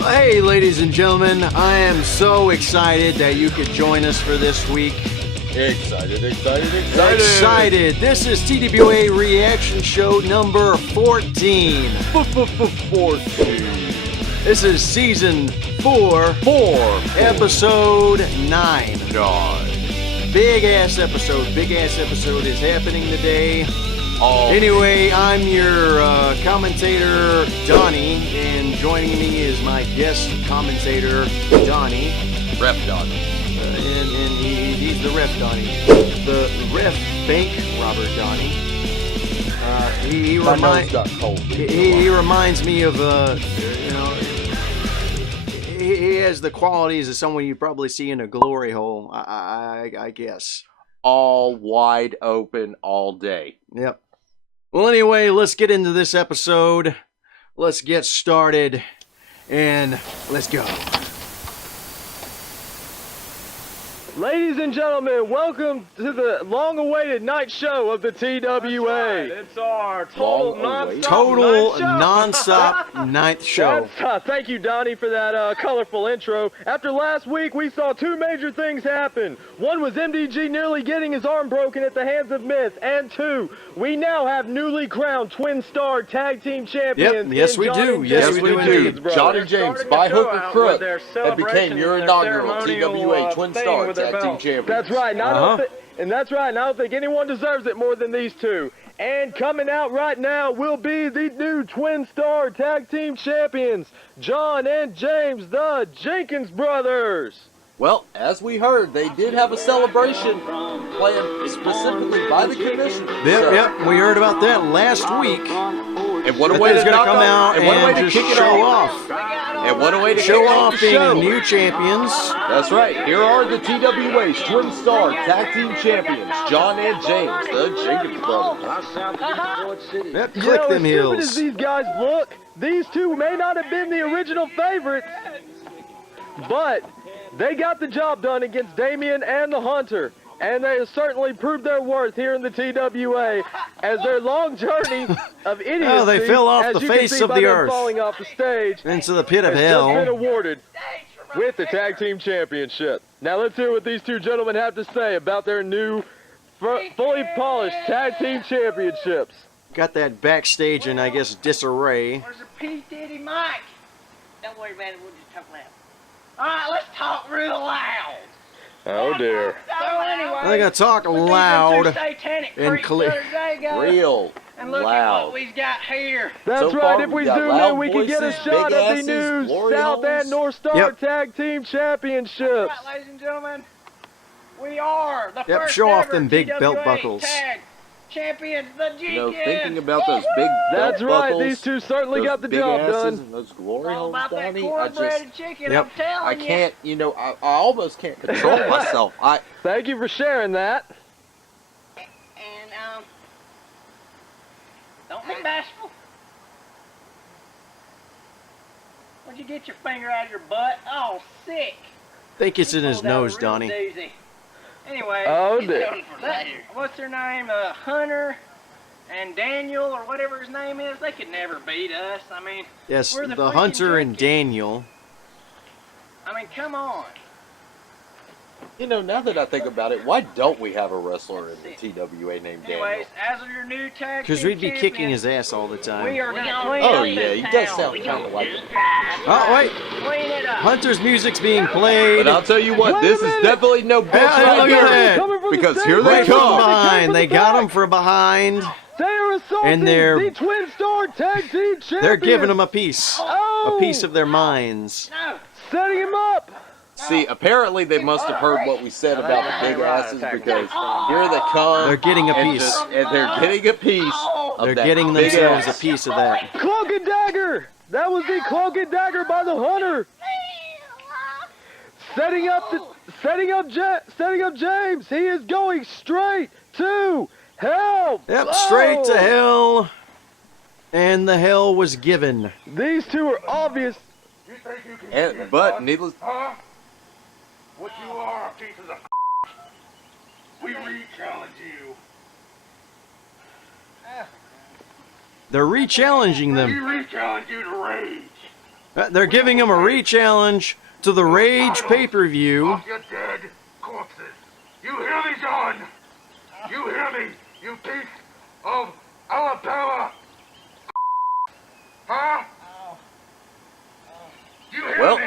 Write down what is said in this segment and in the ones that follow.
Hey, ladies and gentlemen, I am so excited that you could join us for this week. Excited. This is TWA Reaction Show number 14. 14. This is season 4, episode 9. Big ass episode is happening today. Anyway, I'm your commentator, Donnie, and joining me is my guest commentator, Donnie. Ref Donnie. And he's the ref Donnie. The ref bank robber Donnie. He reminds me of, he has the qualities of someone you probably see in a glory hole, I guess. All wide open all day. Yep. Well, anyway, let's get into this episode. Let's get started, and let's go. Ladies and gentlemen, welcome to the long-awaited night show of the TWA. It's our total non-stop ninth show. Thank you, Donnie, for that colorful intro. After last week, we saw two major things happen. One was MDG nearly getting his arm broken at the hands of Myth, and two, we now have newly crowned twin-star tag team champions. Yep, yes we do. Yes we do. Johnny James, by hook or crook, that became your inaugural TWA twin-star tag team champions. That's right. And I don't think anyone deserves it more than these two. And coming out right now will be the new twin-star tag team champions, John and James, the Jenkins brothers. Well, as we heard, they did have a celebration planned specifically by the commission. Yep, we heard about that last week. And what a way to come out and just show off. And what a way to show off being the new champions. That's right. Here are the TWA's Twin Star Tag Team Champions, John and James, the Jenkins brothers. Yep, click them heels. As stupid as these guys look, these two may not have been the original favorites, but they got the job done against Damien and the Hunter. And they have certainly proved their worth here in the TWA as their long journey of idiocy. Oh, they fell off the face of the earth, falling off the stage into the pit of hell. Been awarded with the tag team championship. Now let's hear what these two gentlemen have to say about their new, fully polished tag team championships. Got that backstage in, I guess, disarray. Where's the P. Diddy Mike? Don't worry about it. We'll just talk loud. All right, let's talk real loud. Oh dear. So anyway, They gotta talk loud and clear. Real and look loud. at what we've got here. That's So right. far, If we we got zoom loud in, we can get a voices, shot big of the asses, new glory South holes. and North Star Yep. Tag Team Championships. All right, ladies and gentlemen, we are the Yep, first show off ever them big TWA belt buckles. Tag champions, the Jenkins. Thinking about those big That's belt right. buckles, These two certainly those got the big job asses done. and those glory All holes, about that Donnie, cornbread chicken, Yep. I'm telling I you. can't, I almost can't control myself. Thank you for sharing that. And, don't be bashful. What'd you get your finger out of your butt? Oh, sick. Think it's in his Pulled out a nose, real Donnie. doozy. Anyway, Oh, dear. What's their name? Hunter and Daniel, or whatever his name is. They could never beat us. I mean, Yes, we're the the freaking Hunter and Jenkins. Daniel. I mean, come on. Now that I think about it, why don't we have a wrestler in the TWA named Daniel? Anyways, as of your new tag Because team we'd be kicking champions, his ass all the time. we are going to clean Oh up yeah, this he town. does sound kind of like it. Oh, wait. Clean it up. Hunter's music's being played. But I'll tell you what, Wait a this is minute. definitely no bitch Hey, right look at here. that. Coming from the Because stage here they Right right from come. behind. They got him from behind. They're assaulting And they're- the Twin Star Tag Team Champions. They're giving them a piece. Oh, A piece of their minds. No. setting him up. See, apparently they must have heard what we said about the big asses because here they come. They're getting a and piece. and they're getting a piece of They're that getting big themselves a ass. piece of that. Cloak and dagger. That was the cloak and dagger by the Hunter. Setting up James. He is going straight to hell. Yep, straight to hell. And the hell was given. These two are obvious. But needless, What you are, pieces of we re-challenge you. They're re-challenging We them. re-challenge you to rage. They're giving him a re-challenge to the Rage pay-per-view. Off your dead corpses. You hear me, John? You hear me, you piece of Alabama? Huh? You hear Well. me?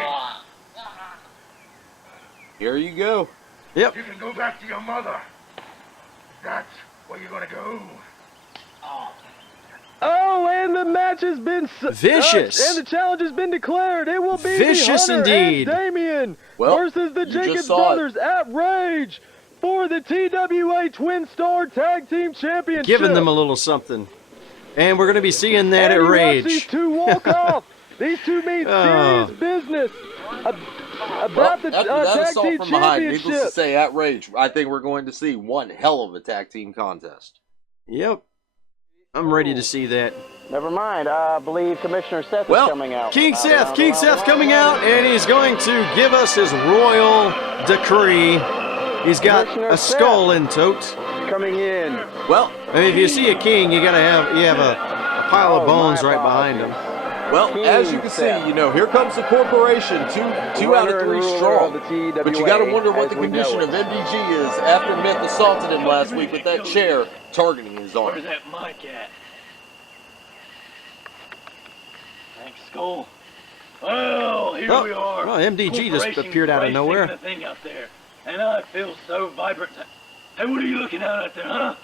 Here you go. Yep. You can go back to your mother. That's where you're gonna go. Oh, and the match has been Vicious. and the challenge has been declared. It will be Vicious the Hunter indeed. and Damien Well, versus the you just Jenkins saw it. brothers at Rage for the TWA Twin Star Tag Team Championship. Giving them a little something. And we're going to be seeing that and at you watch Rage. these two walk off. These two mean serious business about the After that tag assault team from behind, needless to championship. say, at Rage, I think we're going to see one hell of a tag team contest. Yep. I'm ready to see that. Never mind. I believe Commissioner Seth Well, is coming out. King Seth coming out, and he's going to give us his royal decree. He's got a skull in tote. Coming in. Well, I mean, if you see a king, you have a pile of bones right behind him. well, as you can see, you know, here comes the corporation, two out of three strong. But you got to wonder what the condition of MDG is after Myth assaulted him last week with that chair targeting his arm. Where's that mic at? Thanks, Skull. Well, here Oh, we are. well, MDG just Corporation appeared out of racing nowhere. The thing out there, and I feel so vibrant. Hey, what are you looking at out there, huh?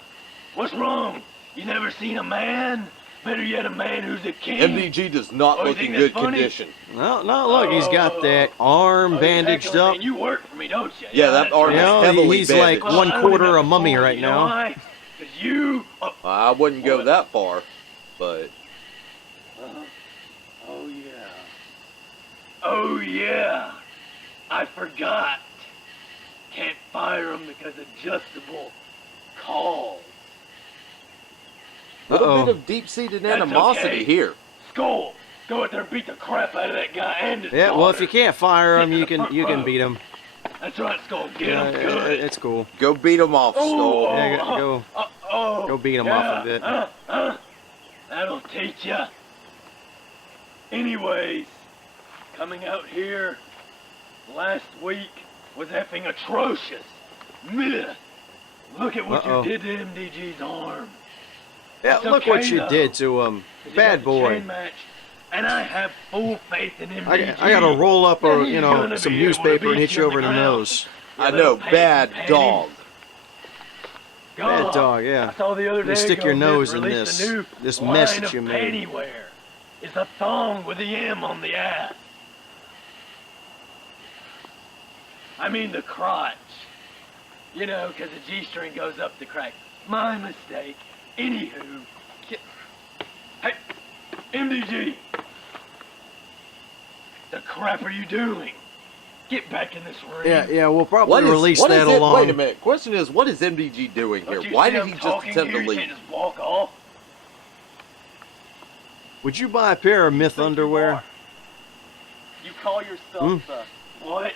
What's wrong? You never seen a man? Better yet, a man who's a king. MDG does not Oh, you look in think good that's funny? condition. No, look, he's got that arm Oh, bandaged exactly, up. man. You work for me, don't you? Yeah, that that's arm right. is You know, heavily he's like bandaged. one I quarter wouldn't a mummy have right told you, now. know why? 'Cause you... I wouldn't go that far, but Oh, yeah. Oh, yeah. I forgot. Can't fire him because adjustable calls. a little Uh-oh. bit of deep-seated That's animosity okay. here. Skull, go out there and beat the crap out of that guy and his Yeah, well, if daughter. you can't fire him, Get to you the can front you can row. beat him. That's right, Skull. Get him good. It's cool. Go beat him off, Skull. Yeah, go Go beat him off a bit. That'll teach ya. Anyways, coming out here last week was effing atrocious. Myth. Look at what Uh-oh. you did to MDG's arm. Yeah, It's look what okay, you though. did to him. 'Cause he Bad got the boy. chain match, and I have full faith in MDG. I gotta roll up that a he's you gonna know some be able to newspaper and beat hit you on over the ground. nose. You I little know, bad pansy dog. Bad God, dog, yeah. I saw the other day You stick your Myth nose in released this- a new this line mess that of you made. panty wear. It's a thong with the M on the ass. I mean the crotch. You know, because the G-string goes up the crack. My mistake. Anywho. Hey, MDG. The crap are you doing? Get back in this ring. Yeah, we'll probably What is that it? along. Wait a minute. Question is, what is MDG doing here? Don't you Why see did I'm he just talking attempt to here? You leave? can't just walk off. Would you buy a pair of Myth underwear? You call yourself the... What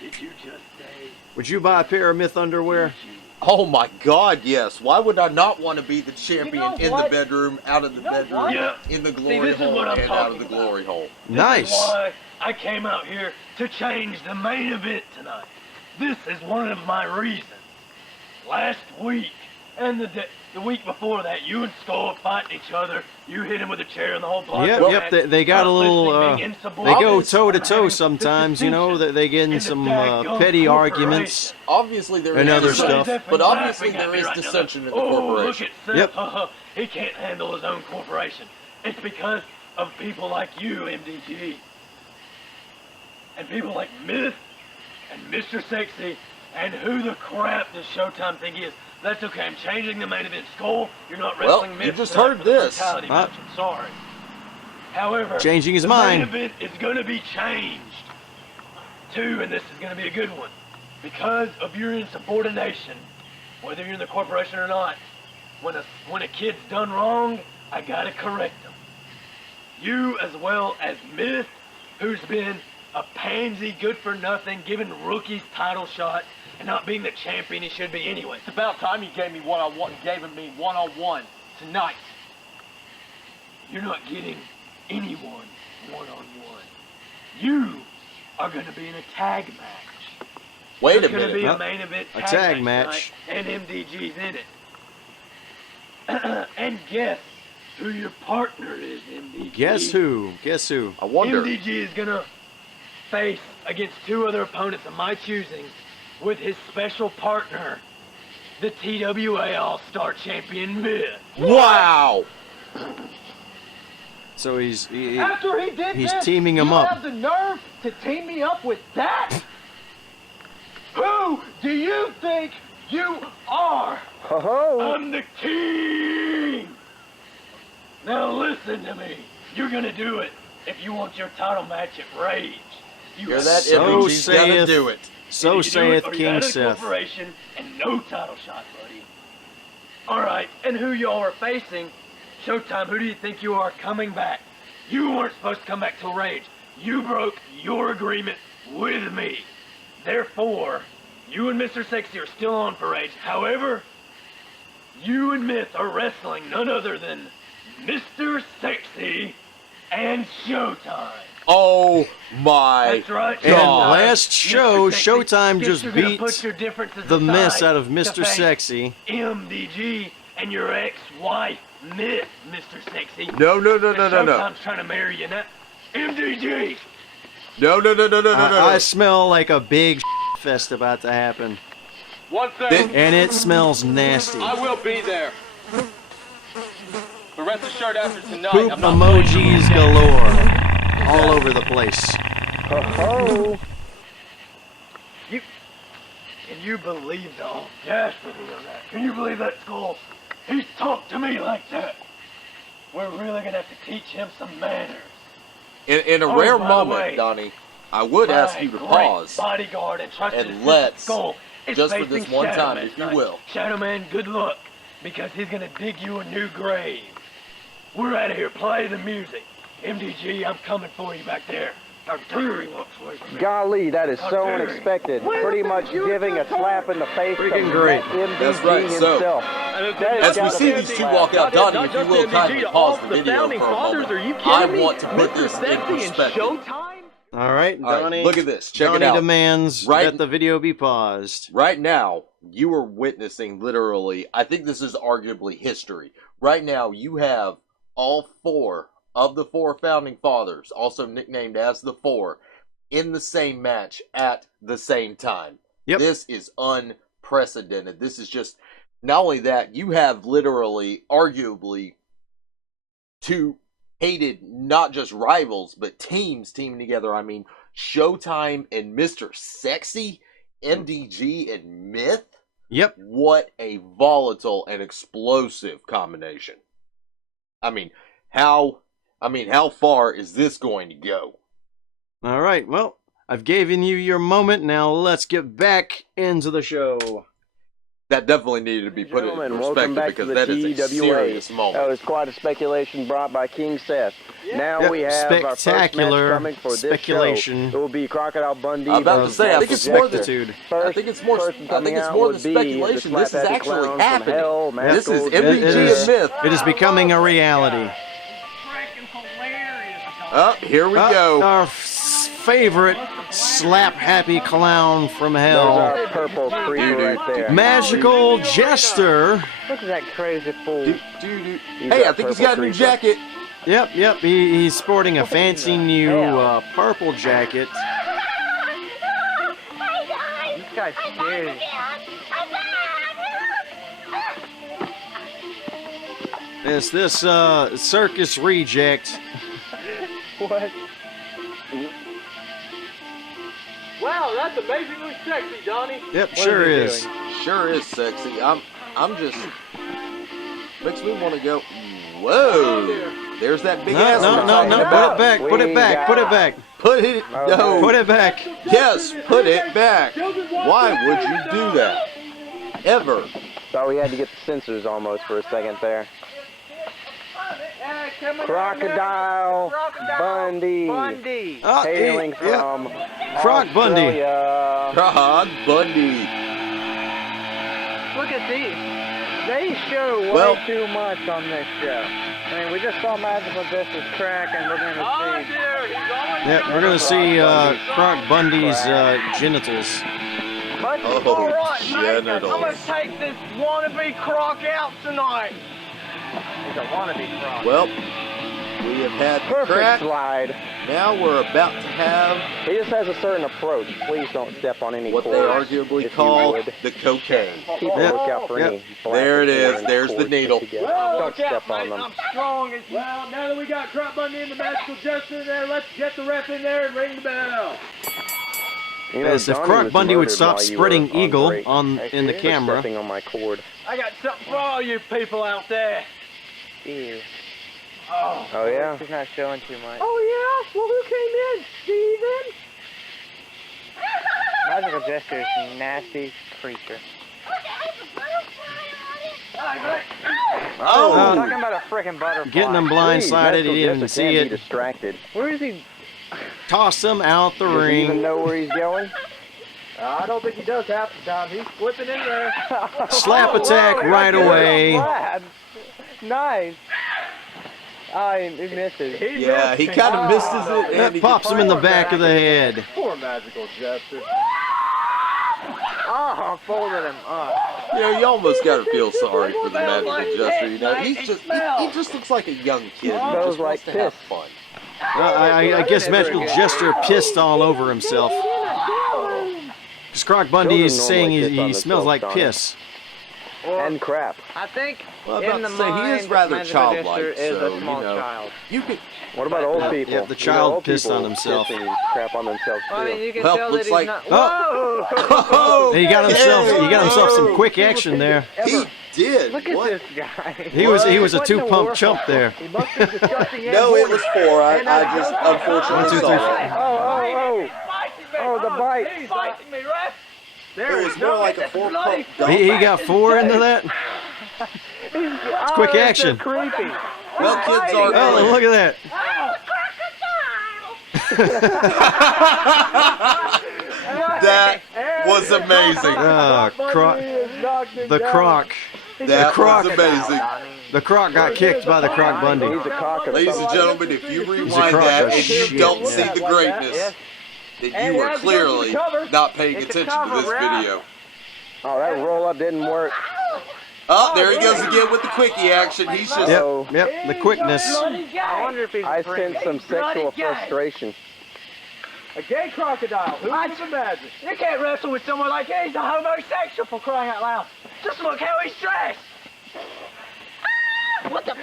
did you just say? Would you buy a pair of Myth underwear? Oh my God, yes. Why would I not want to be the champion know in the what? bedroom, out of the bedroom, what? Yeah. in the See, glory this is hole, what I'm and out of talking the about. glory hole? Nice. This is why I came out here to change the main event tonight. This is one of my reasons. Last week and the week before that, you and Skull fighting each other. You hit him with a chair in the whole block. Yep, they got a little. They go toe to toe sometimes. You know that they get in some petty arguments. Obviously there And is other dissension, stuff. but obviously there is dissension in the corporation. Look at Yep. Seth. He can't handle his own corporation. It's because of people like you, MDG. And people like Myth and Mr. Sexy and who the crap this Showtime thing is. That's okay. I'm changing the main event. Skull, you're not Well, wrestling you Myth just tonight heard for the this. brutality match. I'm sorry. However, Changing his the mind. main event is going to be changed too, and this is going to be a good one because of your insubordination, whether you're in the corporation or not. When a kid's done wrong, I gotta correct them. You as well as Myth, who's been a pansy, good for nothing, giving rookies title shots, and not being the champion he should be anyway. It's about time you gave me one-on-one tonight. You're not getting anyone one-on-one. You are going to be in a tag match. Wait a There's going to minute. be a main event A tag match. match tonight, and MDG's in it. And guess who your partner is, MDG? Guess who? Guess who? I wonder. MDG is going to face against two other opponents of my choosing with his special partner, the TWA All-Star Champion Myth. Wow. So he's After he did he's this, teaming him you up. have the nerve to team me up with that? Who do you think you are? Ho-ho! I'm the king! Now listen to me. You're gonna do it if you want your title match at Rage. You Hear that? So MDG's gotta saith- do it. So you do it, saith or you're King out of Seth. corporation and no title shot, buddy. Alright, and who y'all are facing, Showtime, who do you think you are coming back? You weren't supposed to come back till Rage. You broke your agreement with me. Therefore, you and Mr. Sexy are still on for Rage. However, you and Myth are wrestling none other than Mr. Sexy and Showtime. Oh my That's right. And God. last show, Mr. Sexy, Showtime guess just you're gonna beat put your differences the aside mess out of to Mr. face Sexy. MDG and your ex-wife, Myth, Mr. Sexy. No. Showtime's trying to marry you, not MDG. No. I smell like a big fest about to happen. One thing, And it smells nasty. I will be there. But rest assured after tonight, Poop I'm not emojis galore. All over the place. Ho-ho! Can you believe the audacity of that? Can you believe that, Skull? He's talked to me like that. We're really gonna have to teach him some manners. In a Oh, rare by the moment, way, Donnie, I would ask you to My pause. great bodyguard and trusted and assistant let's, Skull is just for facing this one Shadow time, Man if you tonight. will. Shadow Man, good luck, because he's gonna dig you a new grave. We're out of here. Play the music. MDG, I'm coming for you back there. Artillery walks away from me. Golly, that is so Artillery. unexpected. Pretty much giving a slap in the face Freaking to great. MDG That's right, so, himself. That As has we gotta see be these two slap. walk out, Donnie, if you will MDG, kindly to pause all the video founding for a fathers, moment. are you kidding I me? want to put Mr. this in Sexy and perspective. Showtime? All right, All right, Donnie. look at this. Check Donnie it out. demands Right- that the video be paused. Right now, you are witnessing literally, I think this is arguably history. Right now, you have all four of the four founding fathers, also nicknamed as the Four, in the same match at the same time. Yep. This is unprecedented. This is just, not only that, you have literally, arguably, two hated, not just rivals, but teams teaming together. I mean, Showtime and Mr. Sexy, MDG and Myth. Yep. What a volatile and explosive combination. I mean, how far is this going to go? All right. Well, I've given you your moment. Now let's get back into the show. That definitely needed to be put in Gentlemen, welcome perspective back because to the that is a TWA. serious That moment. was quite a speculation brought by King Seth. Now Yep, we have our first match spectacular coming for this speculation. show. It will be Crocodile Bundy. I'm about to versus say, I think it's more than Aptitude. First I think it's more person coming out than would be speculation. the This is Slap Happy actually Clown from happening. Hell, This is Matt MDG Gold- and Myth. It is becoming a reality. Here we go. Our favorite slap happy clown from There's hell. our purple creeper right there. Magical Jester. Look at that crazy fool. Hey, I think he's got a new jacket. Yep. He's sporting a fancy new purple jacket. This guy's scary. This circus reject. What? Wow, that's amazingly sexy, Donnie. Yep, What sure is is. he Sure is sexy. I'm just makes me want to go. Whoa! There's that big ass. No. we're talking about. Put it back. Put it back. Put it back. Put it. No. Put it back. Yes, put it back. Why would you do that? Ever? Thought we had to get the sensors almost for a second there. Crocodile Bundy. Hailing from Croc Bundy. Australia. Crocodile Bundy. Look at these. They show way Well- too much on this show. I mean, we just saw Magical Justice crack, and we're going to see... Yeah, we're gonna see Croc Bundy's genitals. Oh, genitals. I'm gonna take this wannabe croc out tonight. He's a wannabe croc. Well, we have had the Perfect crack. slide. Now we're about to have He just has a certain approach. Please don't step on any what they cords, arguably if you call would. the cocaine. People Yep. look out for Yep. any black There it is. cords There's the put needle. together. Well, Don't look out, step on mate. them. I'm strong as Well, now that we got Croc Bundy and the Magical Justice in there, let's get the ref in there and ring the bell. You know, Yes, if Donnie Croc was Bundy would murdered stop while you spreading were eagle break. in the For camera. stepping on my cord. I got something for all you people out there. Ew. Oh yeah. He's not showing too much. Oh, yeah? Well, who came in? Steven? Magical Jester is a nasty creature. Oh, Um, Talking about a freaking butterfly. Getting them Please, blindsided, he Magical didn't even Jester see can't be it. distracted. Where is he? Toss him out the Does he even ring. know where he's going? I don't think he does half the time. He's flipping in there. Slap attack right away. Glad. Nice. He misses. yeah, he kind of misses it, and That he pops him in the back of the head. Poor Magical Jester. Oh, folded him up. You know, you almost got to feel sorry for the Magical Jester. You know, he just looks like a young kid. He Smells just like wants to have piss. fun. I guess Magical Jester pissed all over himself. Because Croc Bundy is Children saying normally piss on he smells like themselves, piss. And crap. I think Well, I'm in the about to say, he mind, is rather Magical childlike, Jester is so, a small you know. child. You could, What about old people? Yep, the You know, child old pissed on people himself. piss and crap on themselves too. I mean, you can Well, tell that looks he's like- not. Oh. Whoa! He got himself some quick action there. he did. Look at What? this guy. He was a What in the two-pump world? chump there. He must be disgusting and No, it was horny. 4. I just One, unfortunately two, saw three, it. Oh, Oh, the bite. He's biting me, ref. It was more like a 4-pump dump. He got 4 into that. It's quick action. Creepy. Well, kids are. Oh, look at that. That was amazing. The Croc. That Croc. was amazing. The Croc got kicked by the Croc Bundy. He's a cock of Ladies and some- gentlemen, if you a rewind crock that of and you shit, don't yeah. see the greatness, then you are clearly not paying attention to this video. Oh, that roll up didn't work. Oh, there he goes again with the quickie action. He's just. Yep, the quickness. I wonder if he's I pregnant. sense some sexual frustration. A gay crocodile. Who would imagine? You can't wrestle with someone like that. He's a homosexual, for crying out loud. Just look how he's dressed. What the?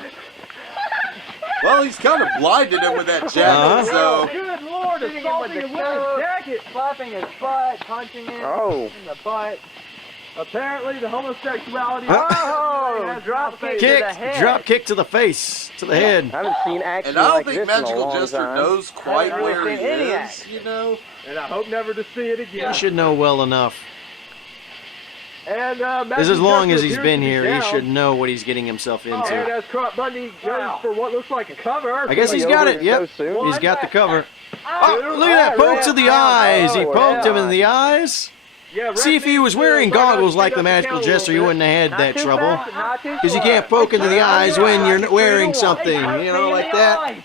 Well, he's kind of blinded him with that jacket, so. Good Lord, assaulting a woman's jacket. Slapping his butt, punching him Oh. in the butt. Apparently, the homosexuality. Oh, drop kick to Kick, the head. drop kick to the face, to the head. I haven't seen action And I don't like think this in a Magical long Jester time. knows quite Haven't really where he seen any is, action. you know? And I hope never to see it again. You should know well enough. And Because as long as he's been here, here, he should know what he's getting himself And into. as Croc Bundy goes for what looks like a cover. I guess he's got it. Yep, So soon. he's got the cover. Oh, look at that poke to the eyes. He poked him in the eyes. See, if he was wearing goggles like the Magical Jester, you wouldn't have had that trouble. Because you can't poke into the eyes when you're wearing something, you know, like that.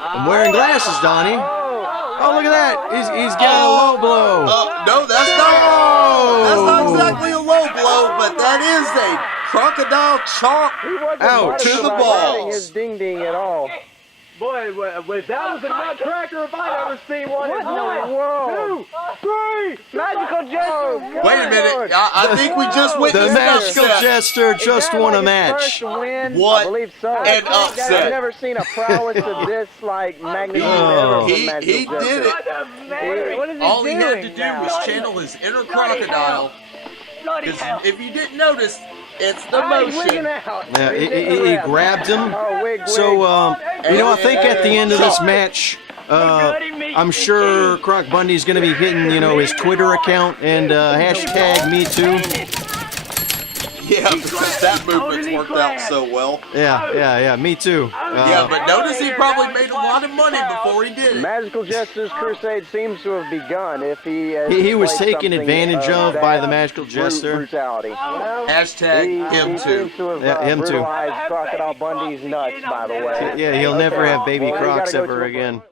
I'm wearing glasses, Donnie. Oh, look at that. He's got a low blow. No, that's not exactly a low blow, but that is a crocodile chomp Ouch. to the Not his balls. ding ding at all. Boy, if that was a nutcracker if I'd ever seen one. What in the One, world? 2, 3. Magical Jester. Wait a minute, I think we just The witnessed an Magical upset. Jester just won a match. I What believe so. an I've upset. never seen a prowess of this like magnitude Oh. ever from Magical He Jester. did it. What is he All he doing had to do now? was channel his inner crocodile. Bloody Because hell. if you didn't notice, it's the Wigging motion. out. Yeah, he grabbed him. Oh, wig, So, wig. you know, I think at the end of this match, I'm sure Croc Bundy's going to be hitting, you know, his Twitter account and hashtag me too. Yeah, because that movement's worked out so well. Yeah, me too. Yeah, but notice he probably made a lot of money before he did it. Magical Jester's crusade seems to have begun. If he was taken advantage of by the Magical Jester. Brutality. Hashtag him too. Yeah, him too. Crocodile Bundy's nuts, by the way. Yeah, he'll never have baby Crocs ever again.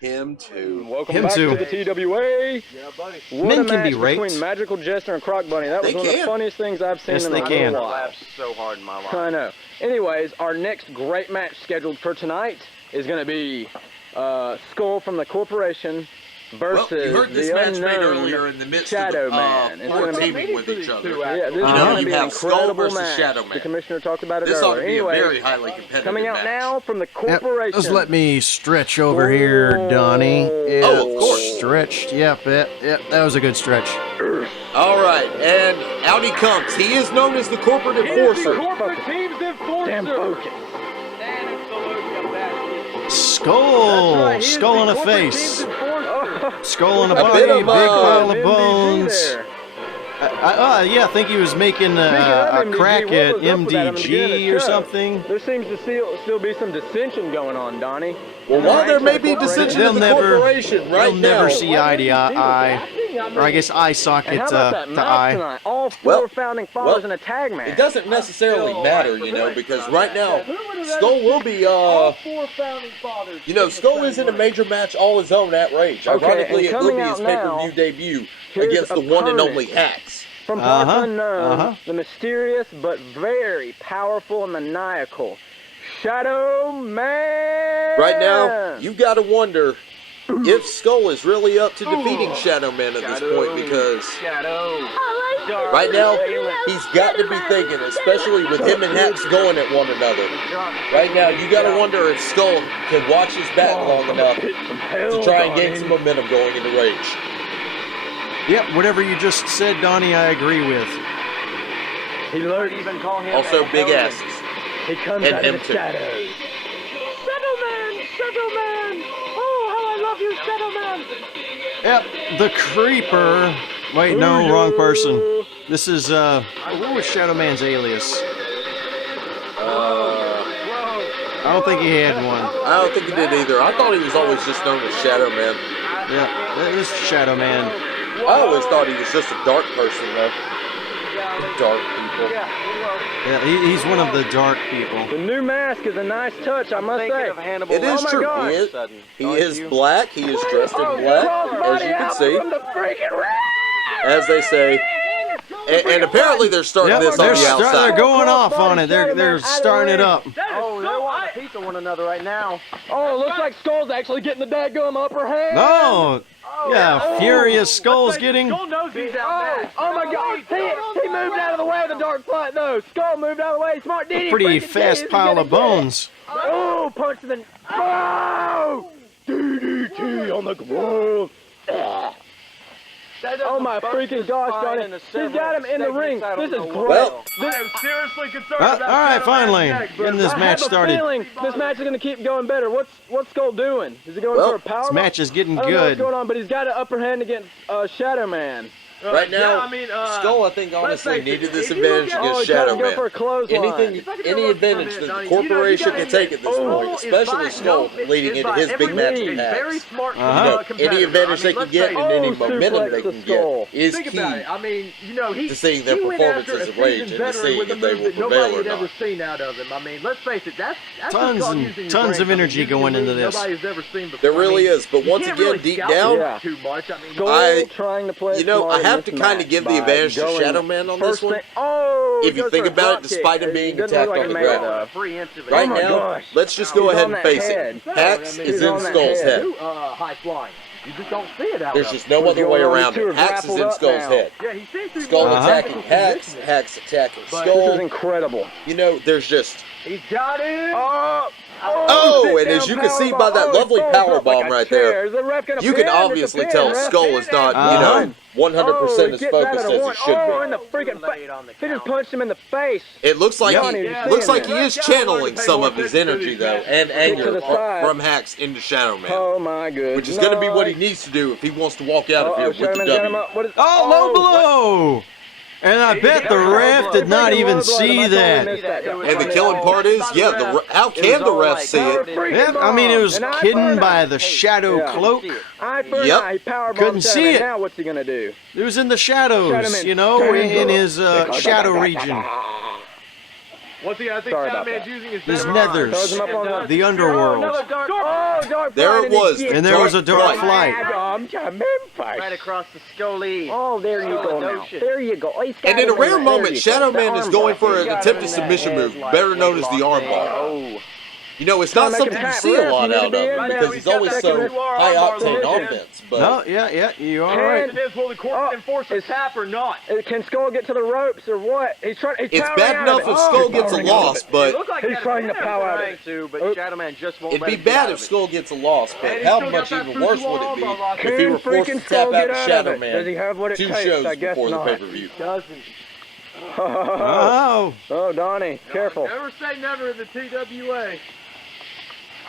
Him too. Welcome Him back too. to the TWA. What Men a can be match raped. between Magical Jester and Croc Bunny. That was one of the funniest things I've seen Yes, in they a can. while. Laughed so hard in my life. I know. Anyways, our next great match scheduled for tonight is going to be Skull from the Corporation versus Well, you heard this the match made unknown earlier in the midst Shadow of Man. It's four gonna be- teaming with each other. Yeah, this You is know, going to you be an have Skull incredible versus match. Shadow Man. The commissioner talked about it This ought earlier. to be Anyways, a very highly competitive coming out match. now from the Yep. Corporation. Just let me stretch over here, Donnie. Yeah, Oh, of course. Stretched. Yep, that was a good stretch. All right, and out he comes. He is known as the Corporate Enforcer. Corporate team's enforcer. Damn focus. Skull! Skull in the face. Skull in a A body, bit big of, pile of MDG bones. there. Yeah, I think he was making Speaking of a MDG, crack what at was up with that in the beginning MDG of or the show? something. There seems to still be some dissension going on, Donnie. Well, while there may be dissension They'll in the never- corporation right They'll never now, see eye to eye. Or I guess eye And socket how about that to match eye. tonight? All four Well, founding fathers in a tag match. it doesn't necessarily matter, you know, because right now, Skull will be, you know, Skull is in a major match all his own at Rage. Okay, Ironically, and it will be coming his out pay-per-view now, debut here's against the one and opponent. only Hacks. From parts Uh-huh, unknown, the mysterious but very powerful and maniacal Shadow Man. Right now, you got to wonder if Skull is really up to defeating Shadow Man at this point, because right now, he's got to be thinking, especially with him and Hacks going at one another. Right now, you got to wonder if Skull can watch his back long enough to try and gain some momentum going into Rage. Yep, whatever you just said, Donnie, I agree with. He learned even call him Also, a big hell- asses. He comes And out him of the too. shadows. Shadow Man! Shadow Man! Oh, how I love you, Shadow Man! Yep, the Creeper. Wait, no, wrong person. This is, what was Shadow Man's alias? I don't think he had one. I don't think he did either. I thought he was always just known as Shadow Man. Yeah, this is Shadow Man. I always thought he was just a dark person, though. Dark people. Yeah, he's one of the dark people. The new mask is a nice touch, I must say. It is Oh my true. gosh. He is black. He is dressed in black, as you can see. From the freaking ring. As they say. And apparently they're starting Yep, this on the they're outside. going off on it. They're starting it up. Oh, they want a piece of one another right now. Oh, it looks like Skull's actually getting the dadgum upper hand. No! Yeah, Furious Skull's getting... Skull knows he's out there. Oh my God! He moved out of the way of the dark fight though. Skull moved out of the way. Smart did. Pretty fast pile of bones. Oh, punch to the. Oh! DDT on the ground. Oh my freaking gosh, Johnny! He's got him in the ring. This is great. Well, I am seriously concerned All about right, Shadow finally, Man's neck, getting but this I match have a started. feeling this match is going to keep going better. What's Skull doing? Is he going Well, for a power? This match is getting I don't know what's good. going on, but he's got an upper hand against Shadow Man. right now, yeah, I mean, Skull, I think, let's honestly, face it, needed this if you look advantage at- against he tried Shadow to go Man. for a clothesline. Any advantage that the corporation can take at this point, especially Skull leading into his big match with Hacks. Any advantage they can get and any momentum they can get is Think key. about it. I mean, you know, to seeing their he went performances after a of Rage seasoned and to veteran seeing with a if they move will that prevail nobody or had not. ever seen out of him. I mean, let's face it, that's Tons what's called and using your tons brain. of energy Using going your into moves this. Nobody's ever seen before. There really I mean, is, but you once can't again, really deep scout down, it too much. I mean, Skull trying to play you know, smart I in have this to kind match of give the by advantage to going Shadow Man on this first one. thing- Oh, If you goes think for a about it, drop kick. despite him being Doesn't attacked look like on he the made ground. it. Right Oh my now, gosh. let's just go He's ahead on and that face head. it. Hacks is in on that Skull's head. head. high flying. You just don't see it out There's of just him. no What's other way going on? around These two it. are Hacks is grappled in up Skull's now. head. Yeah, he seems to be Skull more attacking vertical Hacks, positioning. Hacks attacking This is Skull. incredible. You know, there's just... He's got it. Oh, and as you can see by that lovely power bomb right there, you can obviously tell Skull is not, you know, 100% as focused as he should Oh, in be. the freaking face. He just punched him in the face. It looks like Johnny, he you're seeing looks like this. he is channeling some of his energy though, and to anger the side. from Hacks into Shadow Man, Oh my goodness. which is going to be what he needs to do if he wants to walk out of here with the Shadowman's got him W. up. What is, Oh, low blow! And I bet the ref did not even see that. And the killing part is, yeah, how can the ref see it? Yep, I mean, it was hidden by the shadow cloak. Yep. Couldn't see it. Now what's he gonna do? It was in the shadows, you know, in his shadow region. Once again, I think Sorry Shadow about Man's that. using his His better arm. nethers, the underworld. There it was. And there was a dark flight. Right across the Scully. Oh, there you go now. There you go. He's got And in a him rare there. moment, There you Shadow go. Man The is arm going bar. for He's an got attempted him in the submission head move, like better known as the locked armbar. Oh. You know, it's not something you see a lot out of him because he's always so high-octane offense. But No, yeah, you are right. It is, will the court enforce a tap or not? Can Skull get to the ropes or what? He's trying. He's it's powering bad out enough of it. if Skull gets a loss, but He's trying to power out of it. But Shadow Man just won't it'd let be him get bad out if of it. Skull gets a loss. But And he's how still got much that even worse would it be if he were forced to tap out to Shadow Does he Man have what it 2 takes? shows I guess before the not. pay-per-view? Oh, Oh, Donnie, careful. Never say never in the TWA.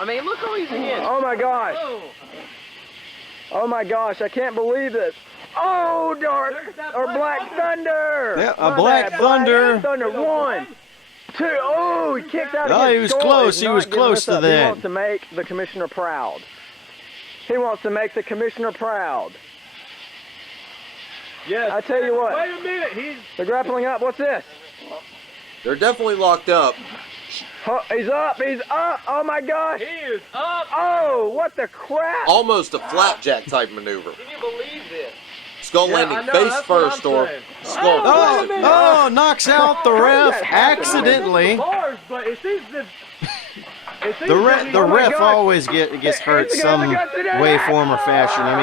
I mean, look who he's against. Oh my gosh. Oh my gosh, I can't believe this. Oh, dark or Black Thunder. Yeah, a My Black bad. Thunder. Black Thunder 1, 2. Oh, he kicked out. Oh, against he was Skull. close. He's He not was giving close us to up. that. He wants to make the commissioner proud. He wants to make the commissioner proud. Yes. I tell you what. Wait a minute. They're grappling up. What's this? They're definitely locked up. Oh, he's up. He's up. Oh my gosh. He is up. Oh, what the crap? Almost a flapjack type maneuver. Can you believe this? Skull Yeah, I landing know, face that's what first I'm or saying. skull oh, first. oh, knocks out the ref accidentally. Bars, but it seems that. The ref God. always gets hurt some way, form, or fashion. I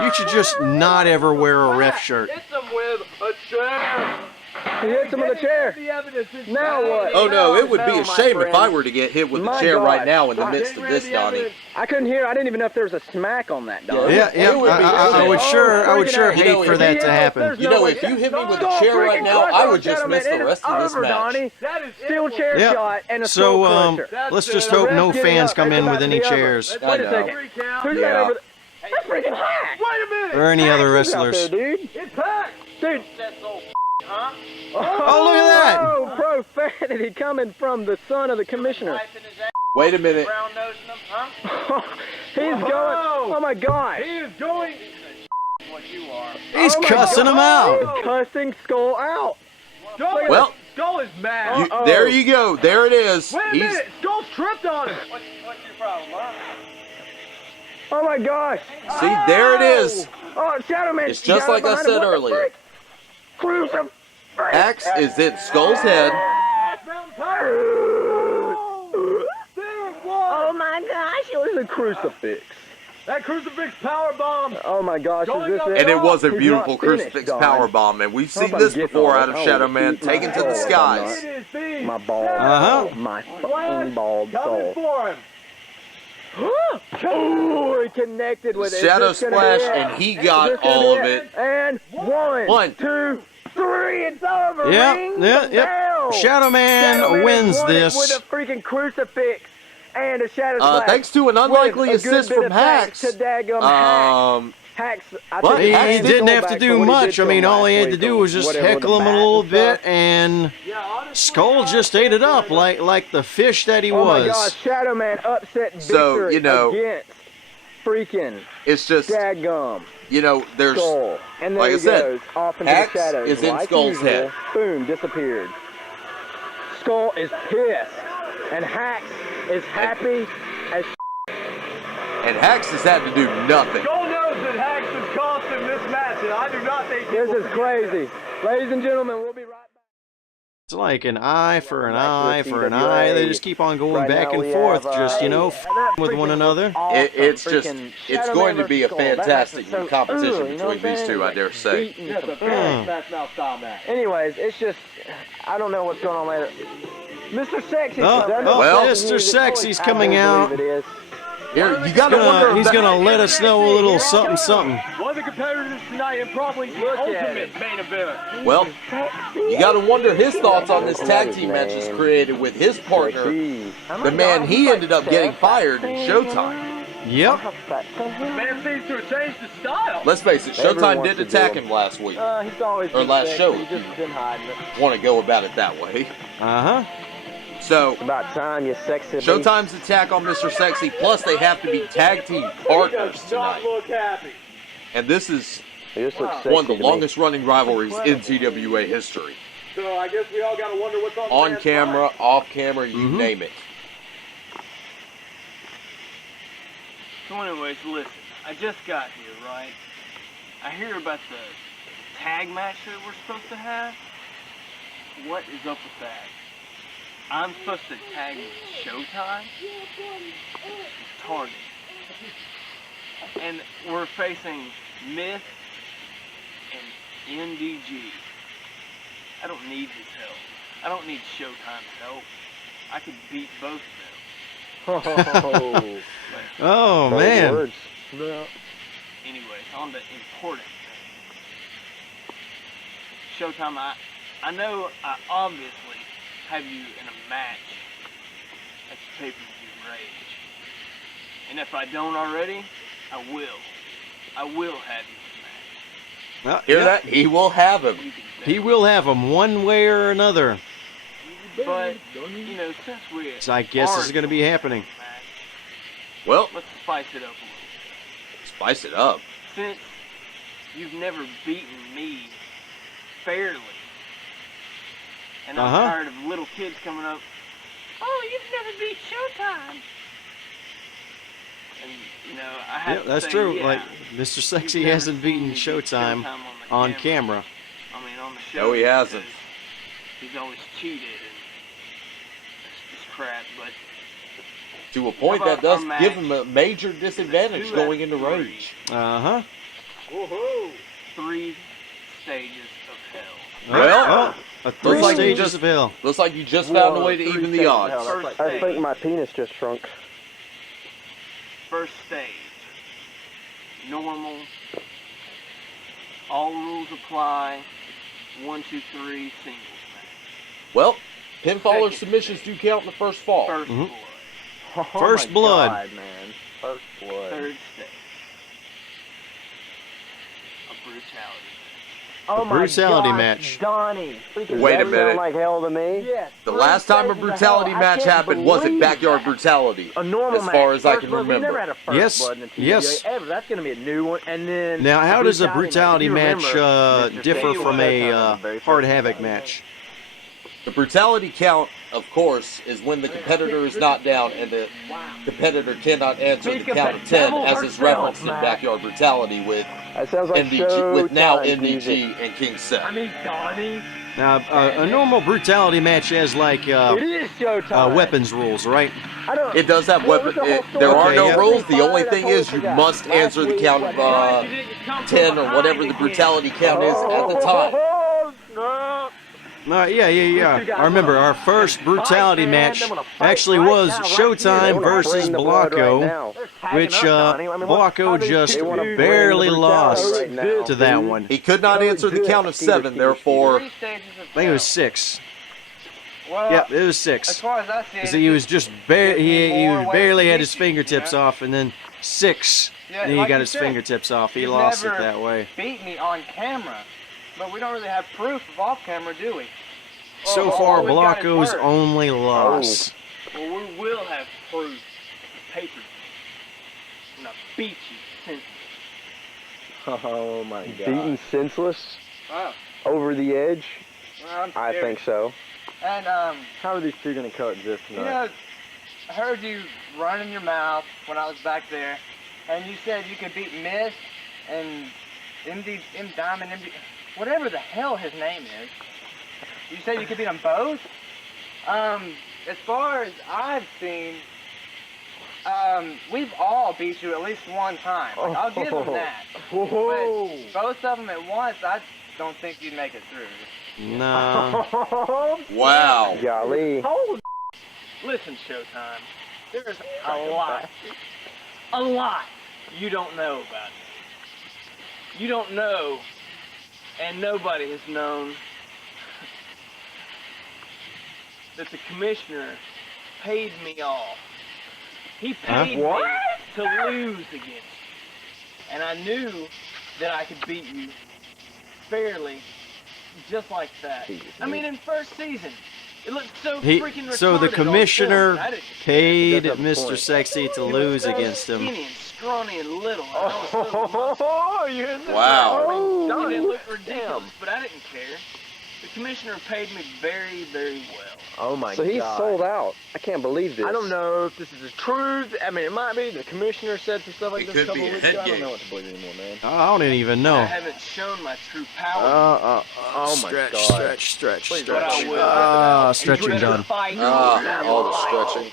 mean, you should just not ever wear a ref shirt. Hits him with a chair. He hits him with a chair. The evidence is Now what? Oh no, it would be No, a my shame if friend. I were to get hit with a My chair God. right now in the I midst of this, Donnie. I couldn't hear. I didn't even know if there was a smack on that dog. Yeah, It would be I would a shame. sure You know, hate for if that he to happen. You know, if you hit me with a chair right now, I would just miss the rest of this match. Donnie. That is Steel chair Yep. shot and a So, skull crusher. let's just hope no fans come in with any chairs Wait a know. second. Who's that Yeah. over there? That's freaking Hack. Wait a minute. or any other Hack's out wrestlers. there, dude. It's packed. Dude. Oh, look at that. Oh, profanity coming from the son of the commissioner. Wait a minute. He's going. Oh my gosh. He is going. He's Oh my cussing him God. out. He's cussing Skull out. Skull, Well, Skull is mad. there you go. There it is. Wait a minute. Skull's tripped on him. Oh my gosh. See, there it is. Oh, Shadow Man. It's just like I said earlier. Crucifix. Axe is in Skull's head. Oh my gosh, it was a crucifix. That crucifix power bomb. Oh my gosh, is this it? And it was a He's beautiful not finished, crucifix Don. power bomb, and we've seen Hope I'm this getting before all out of this. Shadow Oh, Man, eat my taken to the balls. skies. It is being My balls. Uh-huh. My fucking bald coming soul. for him. Oh, he connected with it. Is Shadow this gonna splash, be it? and he Is got this gonna all be of it. And One. 2, 3, it's over. Yep, Ring yep, the yep. bell. Shadow Man Shadow Man wins won it this. with a freaking crucifix and a shadow splash. Thanks to an unlikely With a good assist bit from of thanks Hacks. to daggum Hacks. Hacks. I But think Hacks He did didn't go have to back do what he much. did I to mean, him all he last had to week do or was just whatever, heckle the him a bat little and stuff. bit, and Skull just ate it up like the fish that he Oh my was. gosh, Shadow Man upset So, victory you know, against freaking It's just, daggum you know, there's, Skull. And there like he I said, goes, off into Hacks the shadows. is in like Skull's usual. head. Boom, disappeared. Skull is pissed. And Hacks is happy as and Hacks has had to do nothing. Skull knows that Hacks has cost him this match, and I do not think this is crazy. Ladies and gentlemen, we'll be right back. It's like an eye for an eye to for an TWA. eye. They just keep on going Right back now and we forth, have, just, you know, with one another. It's just, it's going to be a fantastic competition between these two, I dare say. Yes, a very Smash Mouth style match. Anyways, it's just, I don't know what's going on later. Mr. Sexy. Oh, Well, Mr. Sexy's coming out. Here, you gotta wonder. He's gonna let us know a little something, something. One of the competitors tonight and probably the ultimate main event. Well, you gotta wonder his thoughts on this tag team matches created with his partner, the man he ended up getting fired in Showtime. Yep. Man seems to have changed his style. Let's face it, Showtime Everyone did should do attack him. him last week. He's always Or been last sexy, show, He's if just you been hiding it. want to go about it that way. Uh-huh. So, It's about time, you sexy beast. Showtime's attack on Mr. Sexy, plus they have to be tag team partners tonight. look happy. And this is He just looks sexy one of the to me. longest running rivalries in TWA history. So I guess we all got to wonder what's on the On man's camera, mind. off camera, you Mhm. name it. So anyways, listen, I just got here, right? I hear about the tag match that we're supposed to have. What is up with that? I'm supposed to tag with Showtime? It's retarded. And we're facing Myth and MDG. I don't need his help. I don't need Showtime's help. I could beat both of them. Oh, Those man. words. Anyways, on the important thing. Showtime, I know I obviously have you in a match at the pay-per-view Rage. And if I don't already, I will. I will have you in a match. Hear that? He will have him. You can bet. He will have them one way or another. But, you know, since we're So I guess this is going to be happening. Well, let's spice it up a little bit. spice it up. Since you've never beaten me fairly, and I'm Uh-huh. tired of little kids coming up, oh, you've never beat Showtime. And, you know, I have Yeah, to that's say, true. yeah, Like, Mr. Sexy you've never hasn't seen beaten me beat Showtime the on camera. I mean, on the show. No, he hasn't. because He's always cheated and this crap, but To a point How that about does our give match? him a major disadvantage Two going out into of three. Rage. Uh-huh. Woohoo! 3 stages of hell. Well, Three like you stages just- of hell. Looks like you just found a way to even the odds. First I think stage. my penis just shrunk. First stage. Normal. All rules apply. 1, 2, 3, singles match. Well, pinfall or Second submissions do count in the first fall. First Mhm. blood. First my blood. God, man. First blood. Third stage. A brutality. Oh The brutality match. Donnie. Wait a Does that minute. sound like hell to me? Yes. The last time a brutality match happened wasn't Backyard Brutality, A normal as far match. as I First can blood. We never remember. had a first Yes, blood in the TWA yes. ever. That's going to be a new one. And then Now, how does a brutality You match remember, Mr. differ Sexy from was a on the very hard first havoc one. match? The brutality count, of course, is when the competitor is not down and the competitor cannot answer the count of 10, as is referenced in Backyard Brutality with That sounds like MDG, with now Showtime music. MDG and King Seth. I mean, Donnie. Now, a normal brutality match has like It is Showtime. weapons rules, right? I don't, It does have What weapon. was the whole There are Okay, no yeah. rules. The only thing is you Forgot. must Last answer the week, count what of 10 or whatever the brutality count is at the time. No. Yeah. I remember our first brutality match actually was Showtime versus Blanco, which Blanco just barely lost to that one. He could not answer the count of 7, therefore 3 stages of I think it was 6. Well, Yep, it was as 6. far as I see it, Because he was just he more barely ways had to his beat you, fingertips you know? off, and then 6. Yeah, Then he like got you his said, fingertips off. He you've lost it never that way. beat me on camera, but we don't really have proof of off camera, do we? So Well, far, all we got is Blanco's word. only loss. Well, we will have proof. Paper. And I'll beat you since. Oh my God. Beaten senseless Oh, over the edge? well, I'm I scared. think so. And How are these two going to coexist you tonight? know, I heard you running your mouth when I was back there, and you said you could beat Myth and M Diamond, whatever the hell his name is. You said you could beat them both. As far as I've seen, we've all beat you at least one time. Like, I'll give them that. Whoa. But both of them at once, I don't think you'd make it through. No. wow. Golly. Listen, Showtime, there's a lot you don't know about me. You don't know, and nobody has known, that the commissioner paid me off. He paid me to lose against you. And I knew that I could beat you fairly, just like that. I mean, in first season, it looked so freaking retarded. So the commissioner on film, but I didn't care. paid Mr. Sexy to lose against him. Skinny and scrawny and little. And I was so muscular. Oh, you hear this? Wow. Oh, it looked ridiculous, but I didn't care. The commissioner paid me very, very well. Oh my So God. he's sold out. I can't believe this. I don't know if this is the truth. I mean, it might be. The commissioner said some stuff like It this a could be couple a weeks head ago. I don't game. know what to believe anymore, man. I don't even I know. haven't shown my true power. Oh my Stretch, God. stretch. But I will. Stretching You better done. fight All the stretching.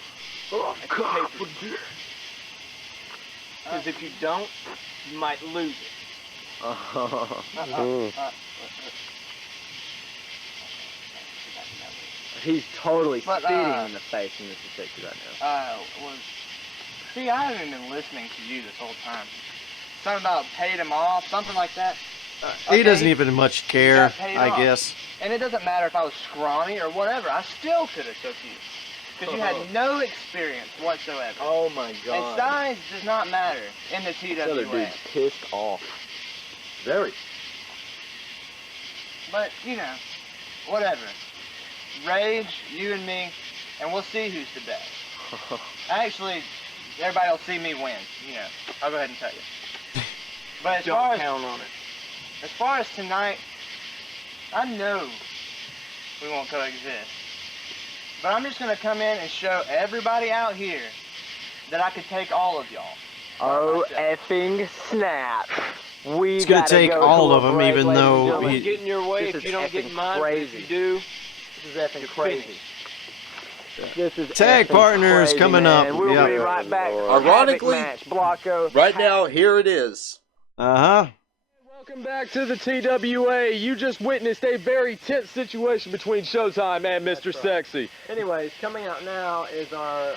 Because if you don't, you might lose it. He's totally But, spitting in the face in Mr. Sexy right now. See, I haven't been listening to you this whole time. Something about paid him off, something like that. He doesn't even much care, got paid I off. guess. And it doesn't matter if I was scrawny or whatever. I still could have took you. Because you had no experience whatsoever. Oh my And God. size does not matter in the This other TWA. dude's pissed off. Very. But, you know, whatever. Rage, you and me, and we'll see who's the best. Actually, everybody will see me win. You know, I'll go ahead and tell you. But as far as, count on it. as far as tonight, I know we won't coexist. But I'm just going to come in and show everybody out here that I could take all of y'all. Oh, effing snap. It's gonna take all of them, even though he he. get in your way if you don't get in mine. Crazy. If you do, this is effing crazy. This is Tag effing partners crazy, coming man. up. We'll Yep. be right back. Ironically, Havoc match, Blocko. right now, here it is. Welcome back to the TWA. You just witnessed a very tense situation between Showtime and Mr. Sexy. Anyways, coming out now is our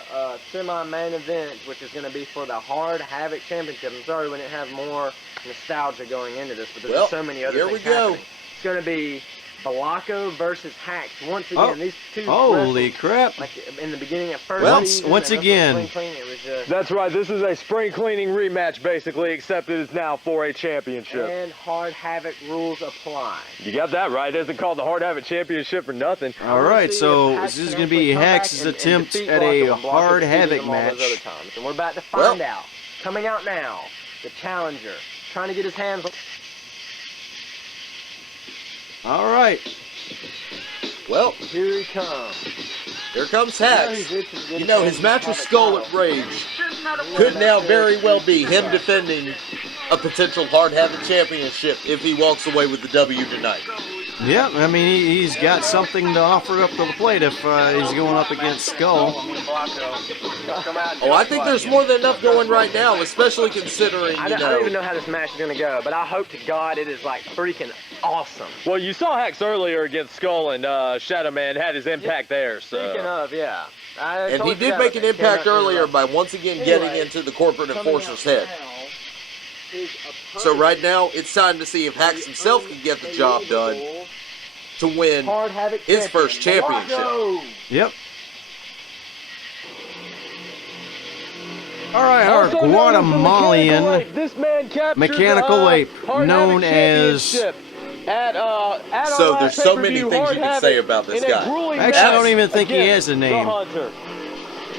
semi-main event, which is going to be for the Hard Havoc Championship. I'm sorry we didn't have more nostalgia going into this, but there's Well, so many other here things we go. happening. It's going to be Blocko versus Hacks. Once again, Oh, these two holy wrestled, crap. like in the beginning at first Well, season, once and up to again. spring clean, it was just, That's right. This is a spring cleaning rematch, basically, except it is now for a championship. and Hard Havoc rules apply. You got that right. It isn't called the Hard Havoc Championship for nothing. All right, See so if Hacks this is can going to be actually come back Hax's and attempt defeat at Blocko, a and Blocko hard defeated havoc him all those other match. times. And we're about to Well- find out. Coming out now, the challenger, trying to get his hands on. All right. Well, Here he comes. here comes Hacks. You know, his match with Skull at Rage could now very well be him defending a potential Hard Havoc Championship if he walks away with the W tonight. Yeah, I mean, he's got something to offer up to the plate if he's going up against Skull. Oh, I think there's more than enough going right now, especially considering, I you don't even know, know how this match is going to go, but I hope to God it is like freaking awesome. Well, you saw Hex earlier against Skull, and Shadow Man had his impact there. Speaking So of, yeah. I and told he you did guys make an that impact cannot earlier interrupt. by once again getting into the corporate enforcer's head. So right now, it's time to see if Hacks himself can get the job done to win Hard Havoc his first championship. Yep. All right, our Also known as the Guatemalan this man captured Mechanical the, Ape, Hard known Havoc as- Championship at our So last there's so many pay-per-view, things Hard you can Havoc, say about this in a guy. grueling Actually, I match don't even think he against has a the name. Hunter.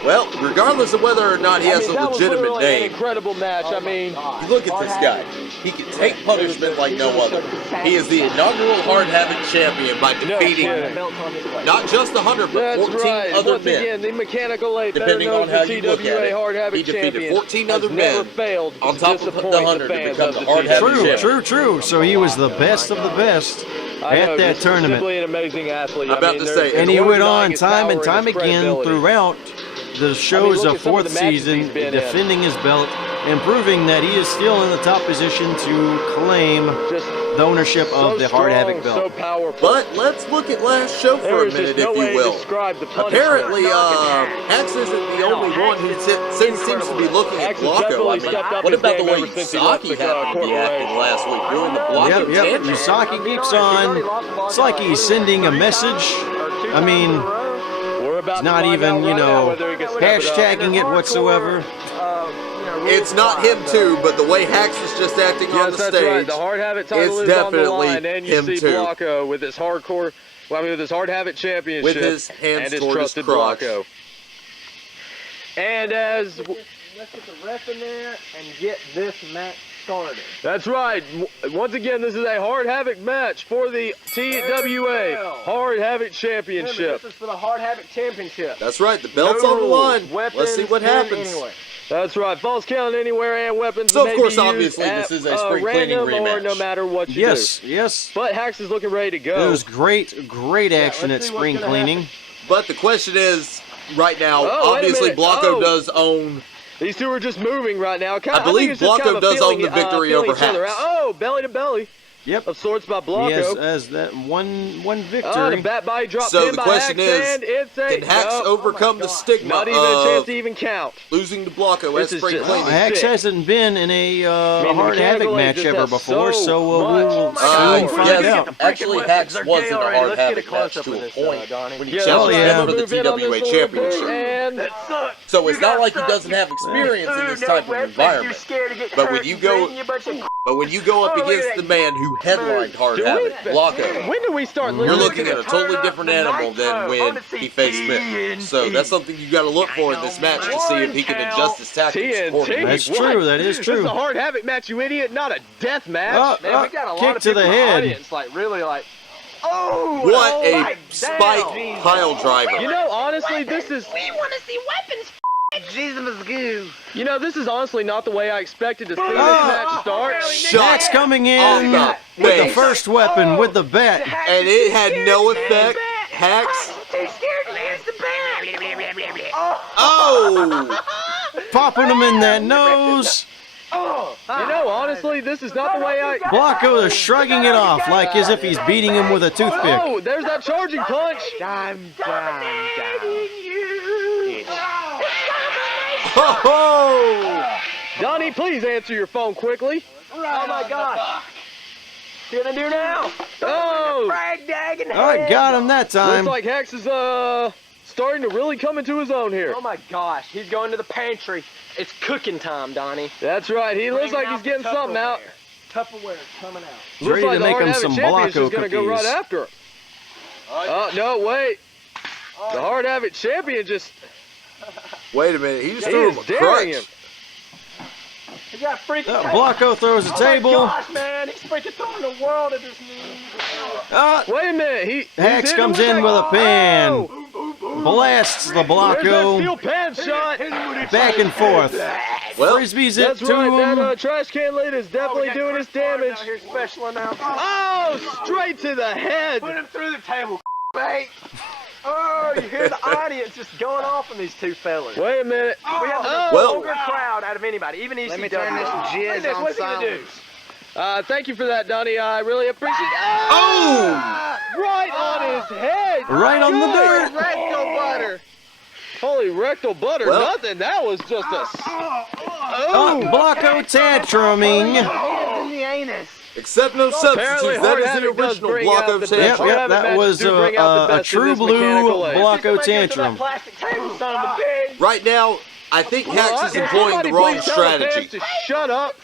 Well, regardless of whether or not he has a that was legitimate literally an name, incredible match. I mean, you look at this guy. He can take punishment like no other. He is the inaugural Hard Havoc champion by defeating kidding. not just the Hunter, but that's 14 right. other Once men. again, the Mechanical Ape, better Depending known on as how the you look at TWA it, Hard Havoc he defeated champion, 14 has other never men failed on to top of the disappoint Hunter to fans become of the Hard TWA. Havoc True, champion. So he was the best of the best I know, at that just tournament. Simply an amazing athlete. I'm about I mean, to there's say, And he no went denying on his time power and time his again credibility. throughout the shows look of at some of fourth the matches season, he's been in. defending his belt and proving that he is still in the top position to claim Just the ownership so of the Hard strong, Havoc belt. so powerful. But let's look at last show for There a is minute, just no if way you to will. describe the punishment. Apparently, Hacks isn't the only one who seems to be looking at Hacks has Blocko. definitely I mean, stepped up what his about the game way ever since he left Usaki the, happened to be corporate acting race. last week doing the Blocko Yep, tangent? Usaki keeps on. It's like he's sending a message. I mean, We're about he's to not find even, out you right now know, whether he can step it up. hashtagging it whatsoever. It's not him too, but the way Hax was just acting on the that's stage, right. The Hard Habit title it's is on the definitely line, and you him see too. Blanco with his with his Hard Habit championship With his hands and his toward his trusted crotch. Blanco. And as Let's get the ref in there and get this match started. that's right, once again, this is a Hard Havoc match for the TWA Hard Havoc Championship. Remember, this is for the Hard Habit Championship. That's right, the belt's No on the line. Weapons Let's see what in happens. anywhere. That's right, false count anywhere and weapons So, of may course, be used obviously, at, this is a spring cleaning random or rematch. no matter what you Yes, do. yes. But Hax is looking ready to go. There was great action at let's see what's spring gonna cleaning. But the question is, right now, Oh, wait a obviously minute. Blanco Oh. does own. These two are just moving right now. I believe think it's just Blanco kind of a does own feeling, the victory feeling over each other Hax. out. Oh, belly to belly Yep. of sorts by He Blanco. has that one Oh, the victory. bat body drop So pin the by question Hax, is, and it's a can Hax no, overcome the stigma not even a chance of to even count. losing to Blanco This at is spring just- cleaning? Hax sick. hasn't been in a the Hard Havoc mechanical match just ever has before, so so much. we'll Oh, soon find yes, out. actually, Hax was in a Hard Let's get a Havoc match close-up to of a this, point Donnie. when he Yeah, challenged yeah. him for the move in on TWA this a little bit, championship. and So it's not like he doesn't have experience in this type of environment. But when you go up against the man who headlined Hard Havoc, Blanco, when do we start you're losing? looking at a totally different animal than when he faced Smith. So that's something you got to look for in this match to see if he can adjust his tactics accordingly. That's What? true, that is This true. is a Hard Havoc match, you idiot, not a death match. Man, we got a lot kick of to people the in the head. audience, like really like, oh, What a my spike damn. pile driver. You know, honestly, this is We want to see weapons. Jesus goo. You know, this is honestly not the way I expected to see this match start. Hax coming in On the with the face. first weapon, with the bat. And it had no effect. Hax. Too scared to use the bat. Oh! Popping him in that nose. You know, honestly, this is not the way I... Blanco is shrugging it off like as if he's beating him with a toothpick. Oh, there's that charging punch. Ho ho! Donnie, please answer your phone quickly. Oh my gosh. What gonna do now? Oh, I got him that looks time. like Hax is starting to really come into his own here. Oh my gosh, he's going to the pantry. It's cooking time, Donnie. That's right. He looks like he's getting something out. Tupperware's coming out. He's Looks ready like to the make Hard him Havoc some Championship's Blanco gonna go right cookies. after him. Oh, no, wait. The Hard Havoc Champion just... Wait a minute, he just He threw is him a daring him. crutch. He got freaking table. Blanco throws a table. Oh my gosh, man, he's freaking throwing the world at his knees. Wait a minute. He's Hax hitting comes with in a- with a pan. Oh, Blasts the there's that Blanco steel pan shot. back and forth. Well, Frisbees it That's to right. That him. trash can lid is definitely doing his damage. Here's special announcement. Oh, straight to the head. Put him through the table, mate. Oh, you hear the audience just going off on these two fellas. Wait a minute. We have the Well- longer crowd out of anybody, even ECW. Let me turn this jizz on What's he gonna do? silence. Thank you for that, Donnie. I really appreciate it. Oh! Right on his head. Right on the dirt. Rectal butter. Holy rectal butter. Well- Nothing. That was just a... Oh, Blanco tantruming. Hands in the anus. Except no Apparently, substitutes. That Hard is the Havoc does original bring Blanco out the Yep, best. tantrum. yep, that was Do bring out the a best in true this blue mechanical age. Blanco Just make it to that tantrum. plastic table, son of a bitch. Right now, I think Hax is employing Somebody the wrong please tell the fans strategy. to shut up.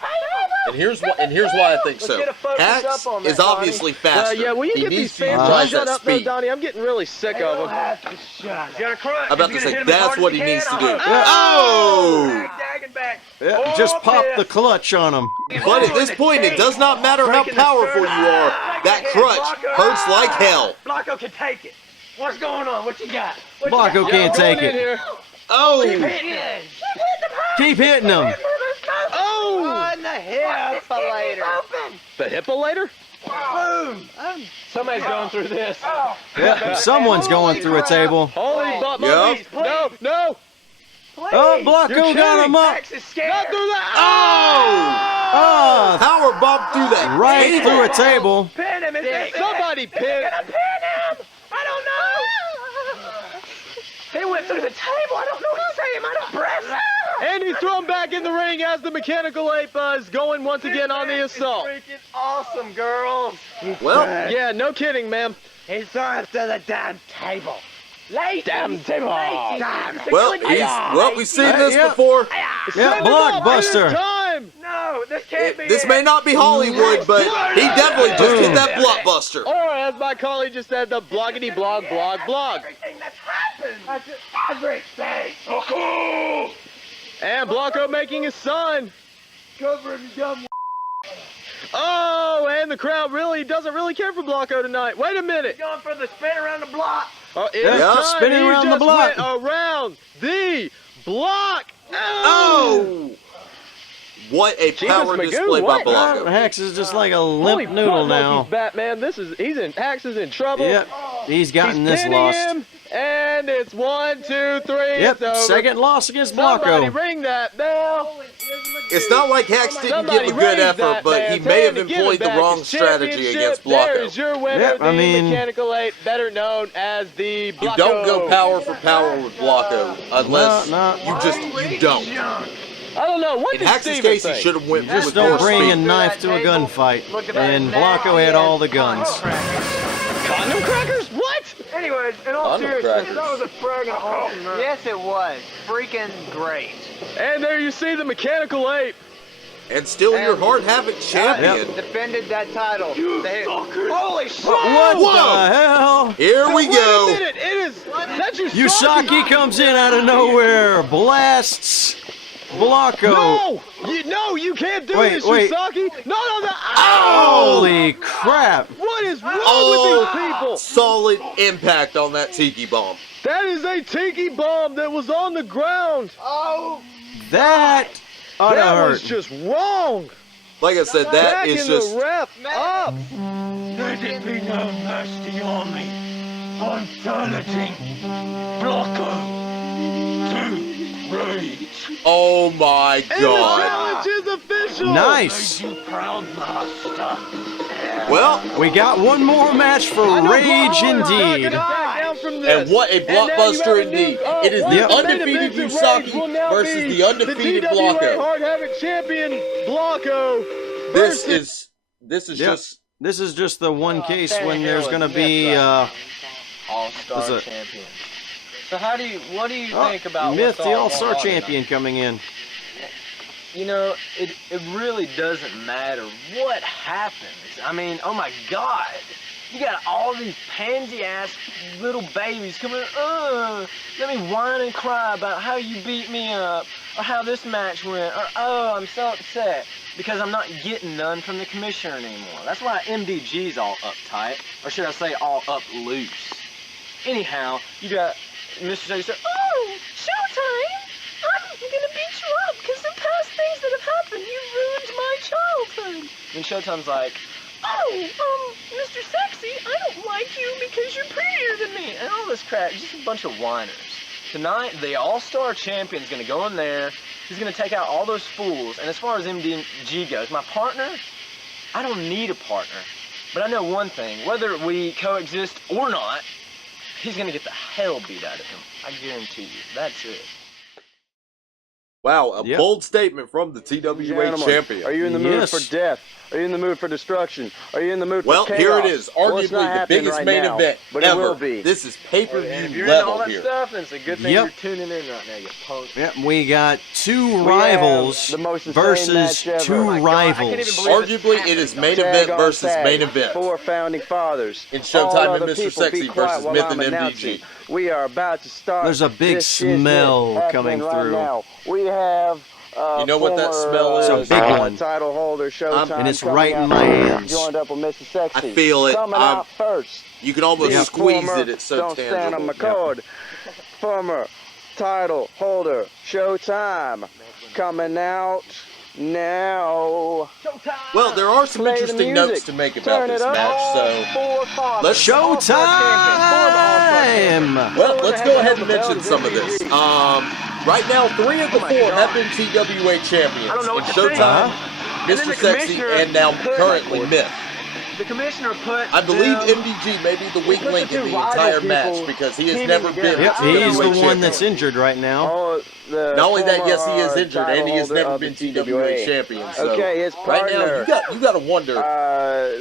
And here's why I think Let's so. get a focus Hax up on that, is obviously faster. Yeah, will you He get these needs to fans to utilize shut that up, though, speed. Donnie? I'm getting really sick of them. He's got a crutch. I'm about to He's say gonna hit him as that's hard what as he needs to can. do. Oh! Dagging back. Yeah, just pop the clutch on him. But at this point, it does not matter how powerful you are. That crutch hurts like hell. Blanco can take it. What's going on? What you got? Blanco can't Going take in it. here. Oh! Keep hitting him. Oh! On the hip later. The hippolator? Somebody's going through this. Yeah, someone's going through a table. Holy butt Yep. monkeys. No. Oh, Blanco got him up. Max is scared. Not through that. Oh! Oh, Power bump through that right table. through a table. Pin him. Somebody pin. Pin him. I don't know. He went through the table. I don't know what to say. Am I not press? And he's thrown back in the ring as the mechanical ape is going once again on the assault. Freaking awesome, girls. Well, Yeah, no kidding, ma'am. He's throwing through the damn table. Damn table. we've seen this Yeah. before. Yeah, blockbuster. Time. No, this can't be This it. may not be Hollywood, but he definitely just hit that blockbuster. Or as my colleague just said, the bloggity blog blog blog. Everything that's happened. That's everything. Blanco! And Blanco making his son. Cover him, dumb. Oh, and the crowd doesn't really care for Blanco tonight. Wait a minute. Going for the spin around the block. Oh, it's Yeah, time. spinning He around the just block. went around the block. Oh! What a power Magoo, display by what? Blanco. Hex is just like a Holy limp noodle fuck, now. Monkey's Batman. Hax is in trouble. Yep, he's gotten He's this pinning lost. him, and it's 1, 2, 3. Yep, it's over. second loss against Somebody Blanco. ring that bell. It's not like Hex didn't Somebody give a good raise effort, that but man's he may have hand to give employed him the back wrong his strategy championship. against There Blanco. is your winner, Yep, the I mean- Mechanical 8, better known as the You Blanco. don't go power for power with Blanco unless No. you don't. I don't know. What In did Hex's Steven case, say? he should have went Just with don't more bring a speed. knife to a gunfight. Look at that And now. Blanco had all the guns. Condom crackers? What? Anyways, in all Condom seriousness, crackers. that was a friggin' awesome match. Yes, it was. Freaking great. And there you see the Mechanical 8. And still your hard havoc champion. Defended that title. Holy shit! What Whoa. the hell? Here we Wait a go. minute, it is. That's Usagi comes in out of nowhere, blasts Blanco. No, you can't do Wait, this, wait. Usagi. No. Holy crap! What is wrong Oh, with these people? solid impact on that tiki bomb. That is a tiki bomb that was on the ground. Oh, That oughta That hurt. was just wrong. Like I said, that Backing is just. the ref up. Let it be no mercy on me. I'm challenging Blanco to rage. Oh my And the god. challenge is official. Nice. You proud master. Well, We got one more match for I know Rage Blanco's not gonna indeed. back down from this. and what a And now you have blockbuster a new- indeed. It is one the of main undefeated events at Rage will Usagi now versus be the undefeated the TWA Blanco. Hard Havoc champion Blanco. This versus- is Yep. just This is just the one case standing when here there's with gonna Myth be All-Star What's that? champion. So what do you oh, think about Myth, what's the all All-Star going on champion, coming in. You know, it really doesn't matter what happens. I mean, oh my God. You got all these pansy-ass little babies coming, let me whine and cry about how you beat me up, or how this match went, or oh, I'm so upset because I'm not getting none from the commissioner anymore. That's why MDG's all uptight, or should I say all up loose. Anyhow, you got Mr. J said, oh, showtime! I'm gonna beat you up because the past things that have happened, you ruined my childhood. And Showtime's like, oh, Mr. Sexy, I don't like you because you're prettier than me. And all this crap, just a bunch of whiners. Tonight, the All-Star Champion's gonna go in there, he's gonna take out all those fools, and as far as MDG goes, my partner, I don't need a partner. But I know one thing, whether we coexist or not, he's gonna get the hell beat out of him. I guarantee you. That's it. wow, a Yep. bold statement from the TWA Gentlemen, champion. Are you in the mood Yes. for death? Are you in the mood for destruction? Are you in the mood Well, for chaos? here it is, Well, it's arguably not the happening biggest right main now, event but it ever. will be. This is And if pay-per-view you're into all level that here. stuff, then it's a good thing Yep. you're tuning in right now, you punk. Yep, we got two We have rivals the most insane versus match ever. two Oh my God, I can't even rivals. believe Arguably, it is main Tag event on versus tag. main event. 4 founding fathers. In Showtime All and other Mr. people, Sexy be quiet versus while Myth I'm and announcing. MDG. We are about to start. There's a big this shiznit smell happening coming right through. now. We have. You know what that former, smell is? It's a big one. Title holder, Showtime, And it's coming right in out my first, hands. Joined up with Mr. Sexy. I feel it. Coming I'm- out first. You can almost Yep. squeeze Former it, it's so Don't Stand on tangible. my cord. Former title holder, Showtime, coming out now. Well, there are some Play the interesting music. notes to make about Turn this it up. match, so 4 fathers. let's Showtime! well, let's go ahead and mention some of this. Right now, 3 of the 4 have been TWA champions. I don't know what in to say. Showtime, then Mr. the Sexy, commissioner and now could- currently Myth. the commissioner put. I believe them- MDG may be the weak put the link in two the rival entire people match because he has teaming never together. been. Yep, a he's TWA the one champion. that's injured right now. Oh, the Not only that, former, yes, he is injured, title and he has holder never of been the TWA champion. So Okay, his right now, partner. you got to wonder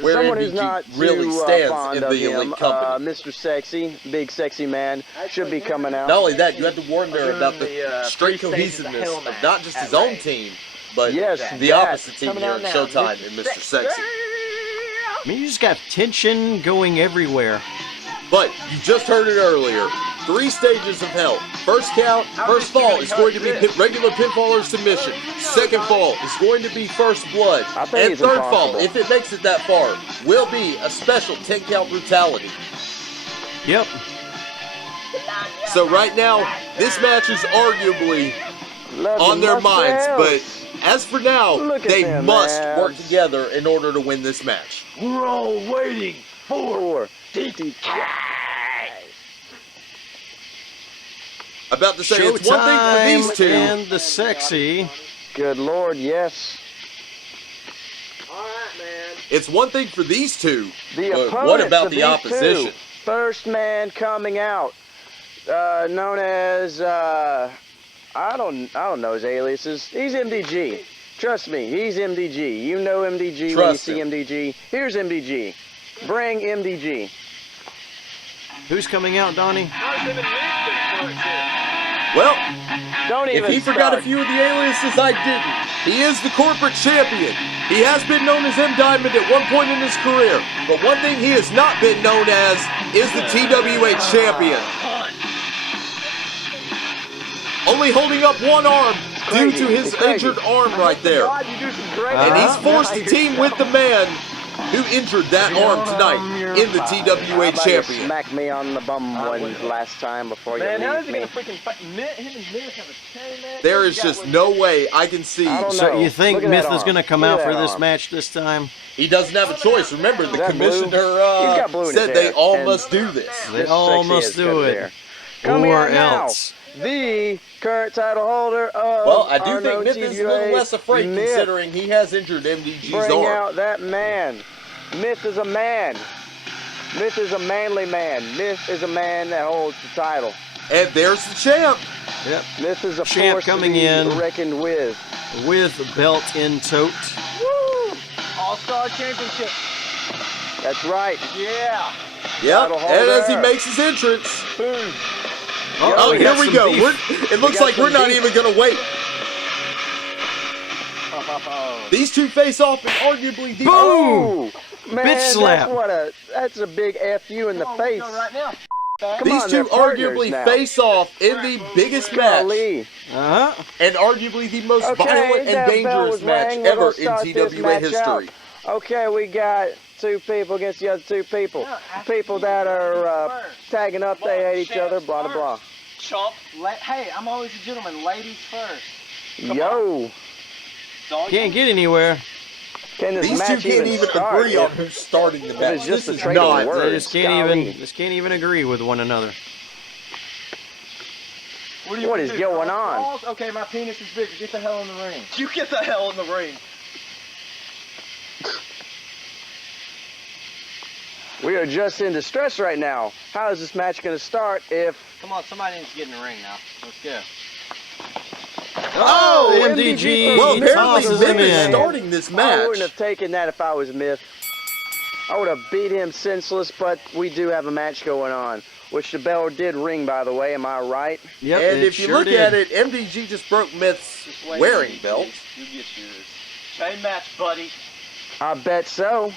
where someone who's MDG not really too, stands fond in of the him, elite company. Mr. Sexy, big sexy man, should be coming out. Not only that, you have to wonder about the the, straight 3 stages of cohesiveness hell of match not just at his own Ray. team, but Yes, the that. opposite team Coming here out at now, Showtime and Mr. Sexy. I mean, you just got tension going everywhere. But you just heard it earlier. 3 stages of hell. First count, first fall is going to be regular pinfall or submission. Second fall is going to be first blood. I think And it's third fall, impossible. if it makes it that far, will be a special 10 count brutality. Yep. So right now, this match is arguably Love on your their minds, mustache. but as for now, Look at they them must abs. work together in order to win this match. We're all waiting for About to say, it's one thing for these Showtime two. and the Sexy. Good Lord, yes. It's one thing for these two, The but opponents what about of the these opposition? two. First man coming out, known as I don't know his aliases. He's MDG. Trust me, he's MDG. You know MDG when you Trust see him. MDG. Here's MDG. Bring MDG. Who's coming out, Donnie? Well, Don't if even he forgot a start. few of the aliases, I didn't. He is the corporate champion. He has been known as M Diamond at one point in his career, but one thing he has not been known as is the TWA champion. Only holding up one arm due to his injured arm right there. God, you do some great And he's stuff. forced to team with the man who injured that arm tonight in the TWA How about you champion. smack me on the bum one last time before you Man, how leave is he me. gonna freaking fight? Him and Miz have a chain match? There is just no way I can see. I don't So know. you think Look at Myth that is going to arm. come Look out at for that this arm. match this time? He doesn't have a choice. Remember, the Is that blue? commissioner He's got blue in his said they hair, all and- must do this. They Mr. all Sexy must has do cut it. there. Coming Or out now, else. the current title holder of Well, I do our think known Myth is a little TWA, less afraid Myth. considering he has injured MDG's Bring arm. out that man. Myth is a man. Myth is a manly man. Myth is a man that holds the title. And there's the champ. Yep. Myth is a Champ force coming to be in. reckoned with. With belt in tote. Woo! All-Star Championship. That's right. Yeah. Yep. Title And as he holder. makes his entrance. Boom. Oh, we here got we some go. beef. It looks got like we're some not beef. even going to wait. These two face off in arguably the Boom! Oh, man, Bitch slap. That's a big FU in the face. Right now. Come These on, two they're partners arguably now. face off in the biggest match Golly. Uh-huh. and arguably the most Okay, violent and that bell dangerous was match rang. We're ever gonna in start this TWA match history. out. Okay, we got two people against the other two people. People that are tagging up, they hate each other, blah, blah, blah. Chump. Hey, I'm always a gentleman. Ladies first. Yo, Can't get anywhere. can this These two match can't even start? agree on who's starting the match. it's just This a is trade of not. words. They just can't Golly. even agree with one another. What is going on? Balls? Okay, my penis is bigger. Get the hell in the ring. You get the hell in the ring. We are just in distress right now. How is this match going to start if... Come on, somebody needs to get in the ring now. Let's go. Oh, MDG MDG Well, apparently tosses Myth him is in. starting this I match. wouldn't have taken that if I was Myth. I would have beat him senseless, but we do have a match going on. Which the bell did ring, by the way, am I right? Yep, And it if you sure look did. at it, MDG just broke Myth's wearing belt. You get yours. Chain match, buddy. I bet so.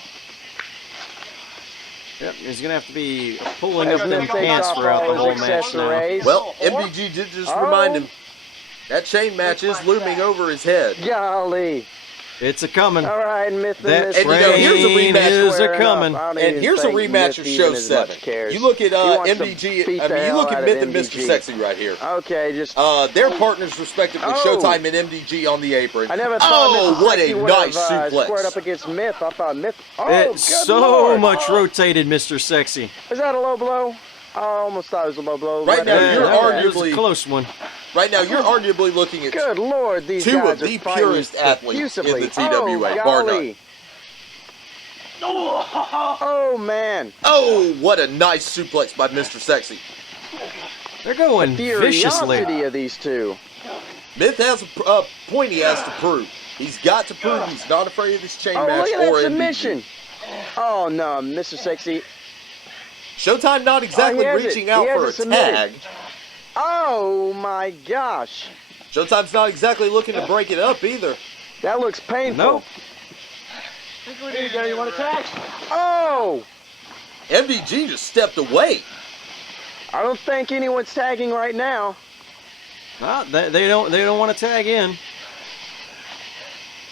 Yep, he's gonna have to be pulling As up them Myth takes pants off throughout the all whole his match now. accessories. Well, MDG did just Oh. remind him that chain match is looming over his head. Golly. It's a coming. All right, Myth and That Myth. And you know, here's a train rematch is a Squaring up. coming. I don't And even here's a think rematch Myth of even Show as much 7. cares. You look at He wants to MDG, beat I the mean, you hell look out at of Myth and Mr. MDG. Sexy right here. Okay, just... Their partners respectively, Oh. Showtime and MDG on the apron. I never thought Oh, Mr. what Sexy a would nice have, suplex. squared up against Myth. I thought Myth... Oh, It's good so Lord. much rotated, Mr. Sexy. Is that a low blow? I almost thought it was a low blow. Right But- now, you're that was a arguably- close one. Right now, you're arguably looking at Good Lord, these two guys of the are fighting purest athletes in profusely. the TWA, Oh, bar golly. Oh, man. Oh, what a nice suplex by Mr. Sexy. They're going viciously. Furiosity of these two. Myth has a point he has to prove. He's got to prove he's not afraid of this chain Oh, match look at or that MVG. submission. Oh, no, Mr. Sexy. Showtime not exactly has it. reaching out He has for it a submitted. tag. Oh, my gosh. Showtime's not exactly looking to break it up either. That looks painful. Nope. Think we need to go. You want to tag? Oh, MVG just stepped away. I don't think anyone's tagging right now. No, they don't want to tag in.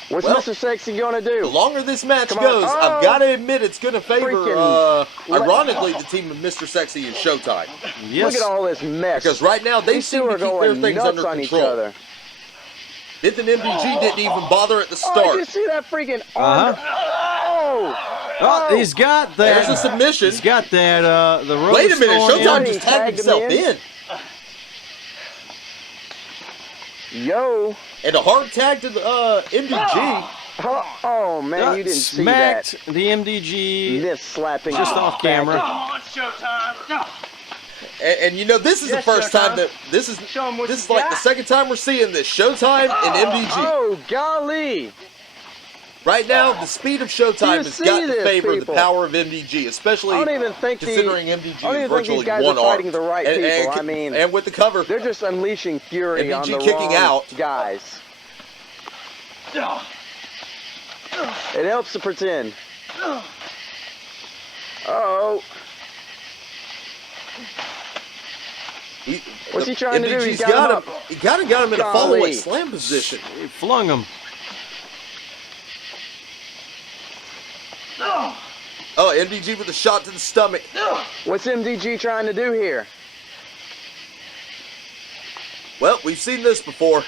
What's Well, Mr. Sexy going to The do? longer this match Come on. goes, Oh. I've got to admit it's going to favor, Freaking- ironically, the team of Mr. Sexy and Showtime. Yes. Look at all this mess. Because right now, they These seem two to are keep their going things nuts under on each control. other. Myth and MVG didn't even bother at the Oh, did you start. see that freaking arm? Oh, Oh, he's got that. There's a submission. He's got that. The rose Wait a minute, thorn Showtime in. just tagged Tagged him himself in. in. yo. And a hard tag to the MVG. Oh, man, you didn't see that. Smacked the MDG This slapping just off camera. And you know, this is the Yes, first time Showtime. that this is Show 'em what this is you like the got. second time we're seeing this. Showtime and MVG. Oh, golly. Right now, the speed of Do Showtime you has see got to this, favor people? the power of MVG, especially I don't even think considering I MVG don't is even think virtually these guys one are fighting arm. the right people. I mean, and with the cover, they're just unleashing fury on MVG the kicking wrong out. guys. It helps to pretend. Oh, what's he trying to do? He's MVG's got him up. He got him in a Golly. follow-away slam position. He flung him. Oh, MVG with a shot to the stomach. What's MDG trying to do here? Well, we've seen this before.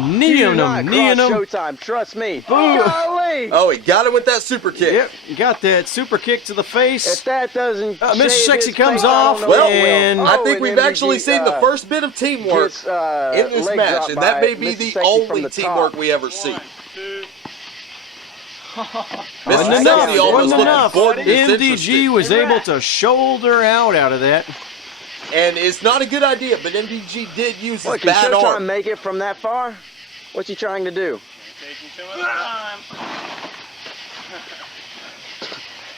Kneeing Do not him, kneeing cross him. Showtime, trust me. Boom. Golly! Oh, he got him with that super kick. Yep, got that super kick to the If face. that doesn't Mr. shave Sexy his comes face, I off, don't know Well, what will. and I Oh, think and we've actually MVG, seen the first bit of teamwork gets, in this leg match, drop and that by may be Mr. the Sexy from only the teamwork top. we ever see. Wasn't Mr. enough. Sexy almost Wasn't looked enough. bored and MDG disinterested. was able to shoulder out of that. And it's not a good idea, but MVG did use his What, can bad Showtime arm. make it from that far? What's he trying to do?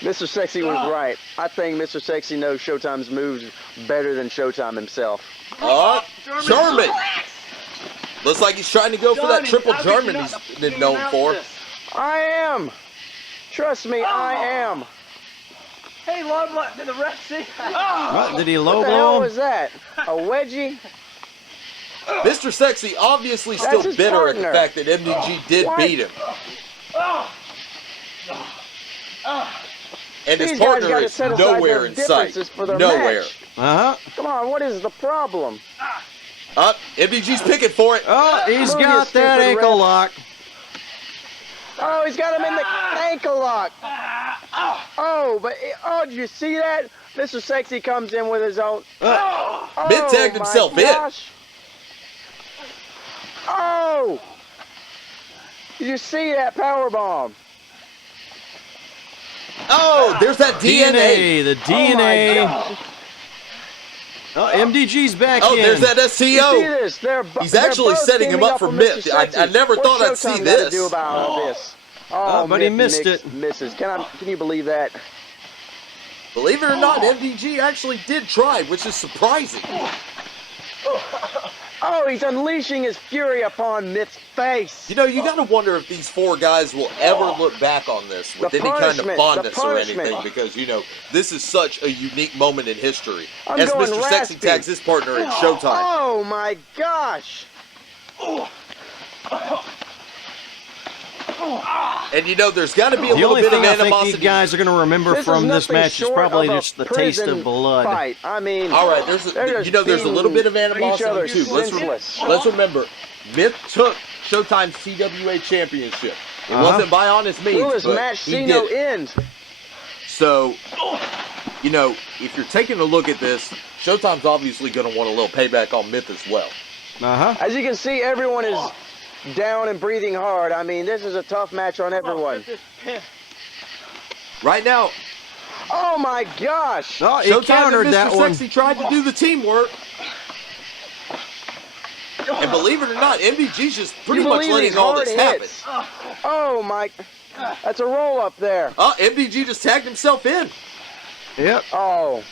Mr. Sexy was right. I think Mr. Sexy knows Showtime's moves better than Showtime himself. German. Looks like he's trying to go for that triple German he's been known for. I am. Trust me, I am. Hey, low blow. Did the ref see? What, did he low What the hell blow him? was that? A wedgie? Mr. Sexy obviously That's still his bitter at the partner. fact that MDG did What? beat him. And his These guys partner gotta is set aside nowhere their in sight. differences for their Nowhere. match. Uh-huh. Come on, what is the problem? MDG's picking for it. Oh, he's Move, you got that stupid ankle ref. lock. Oh, he's got him in the ankle lock. Oh, but did you see that? Mr. Sexy comes in with his own. Mid tagged my himself in. gosh. Oh! Did you see that power bomb? Oh, there's that DNA. The Oh my DNA. gosh. Oh, MDG's back Oh, in. there's that You see STO. this? He's they're actually both setting him teaming up for with myth. Mr. I Sexy. never thought I'd What's see Showtime gotta this. do about this? Oh, but he Myth missed it. Misses. Can you believe that? Believe it or not, MDG actually did try, which is surprising. Oh, he's unleashing his fury upon Myth's face. You know, you got to wonder if these four guys will ever look back on this with The any kind of punishment, fondness the or punishment. anything, because, you know, this is such a unique moment in history. I'm As going Mr. Sexy raspy. tags his partner in Showtime. Oh my gosh! And, you know, there's got to be a The little only bit of thing I think animosity. these guys are going to remember This from is this nothing match is short probably of a just the taste prison of blood. Fight. I mean, All right, they're just there's a little bit of beating animosity each other too. senseless. Let's remember, Myth took Showtime's TWA championship. It wasn't by honest means, Will this but match he see did no it. end? So, you know, if you're taking a look at this, Showtime's obviously going to want a little payback on Myth as well. Uh-huh. As you can see, everyone is down and breathing hard. I mean, this is a tough match on everyone. Right now, Oh my gosh! Oh, he Showtime countered and that Mr. one. Sexy tried to do the teamwork. And believe it or not, MDG's just pretty You much believe letting these all hard this happen. hits? Oh my, that's a roll up there. Oh, MDG just tagged himself in. Yep. Oh,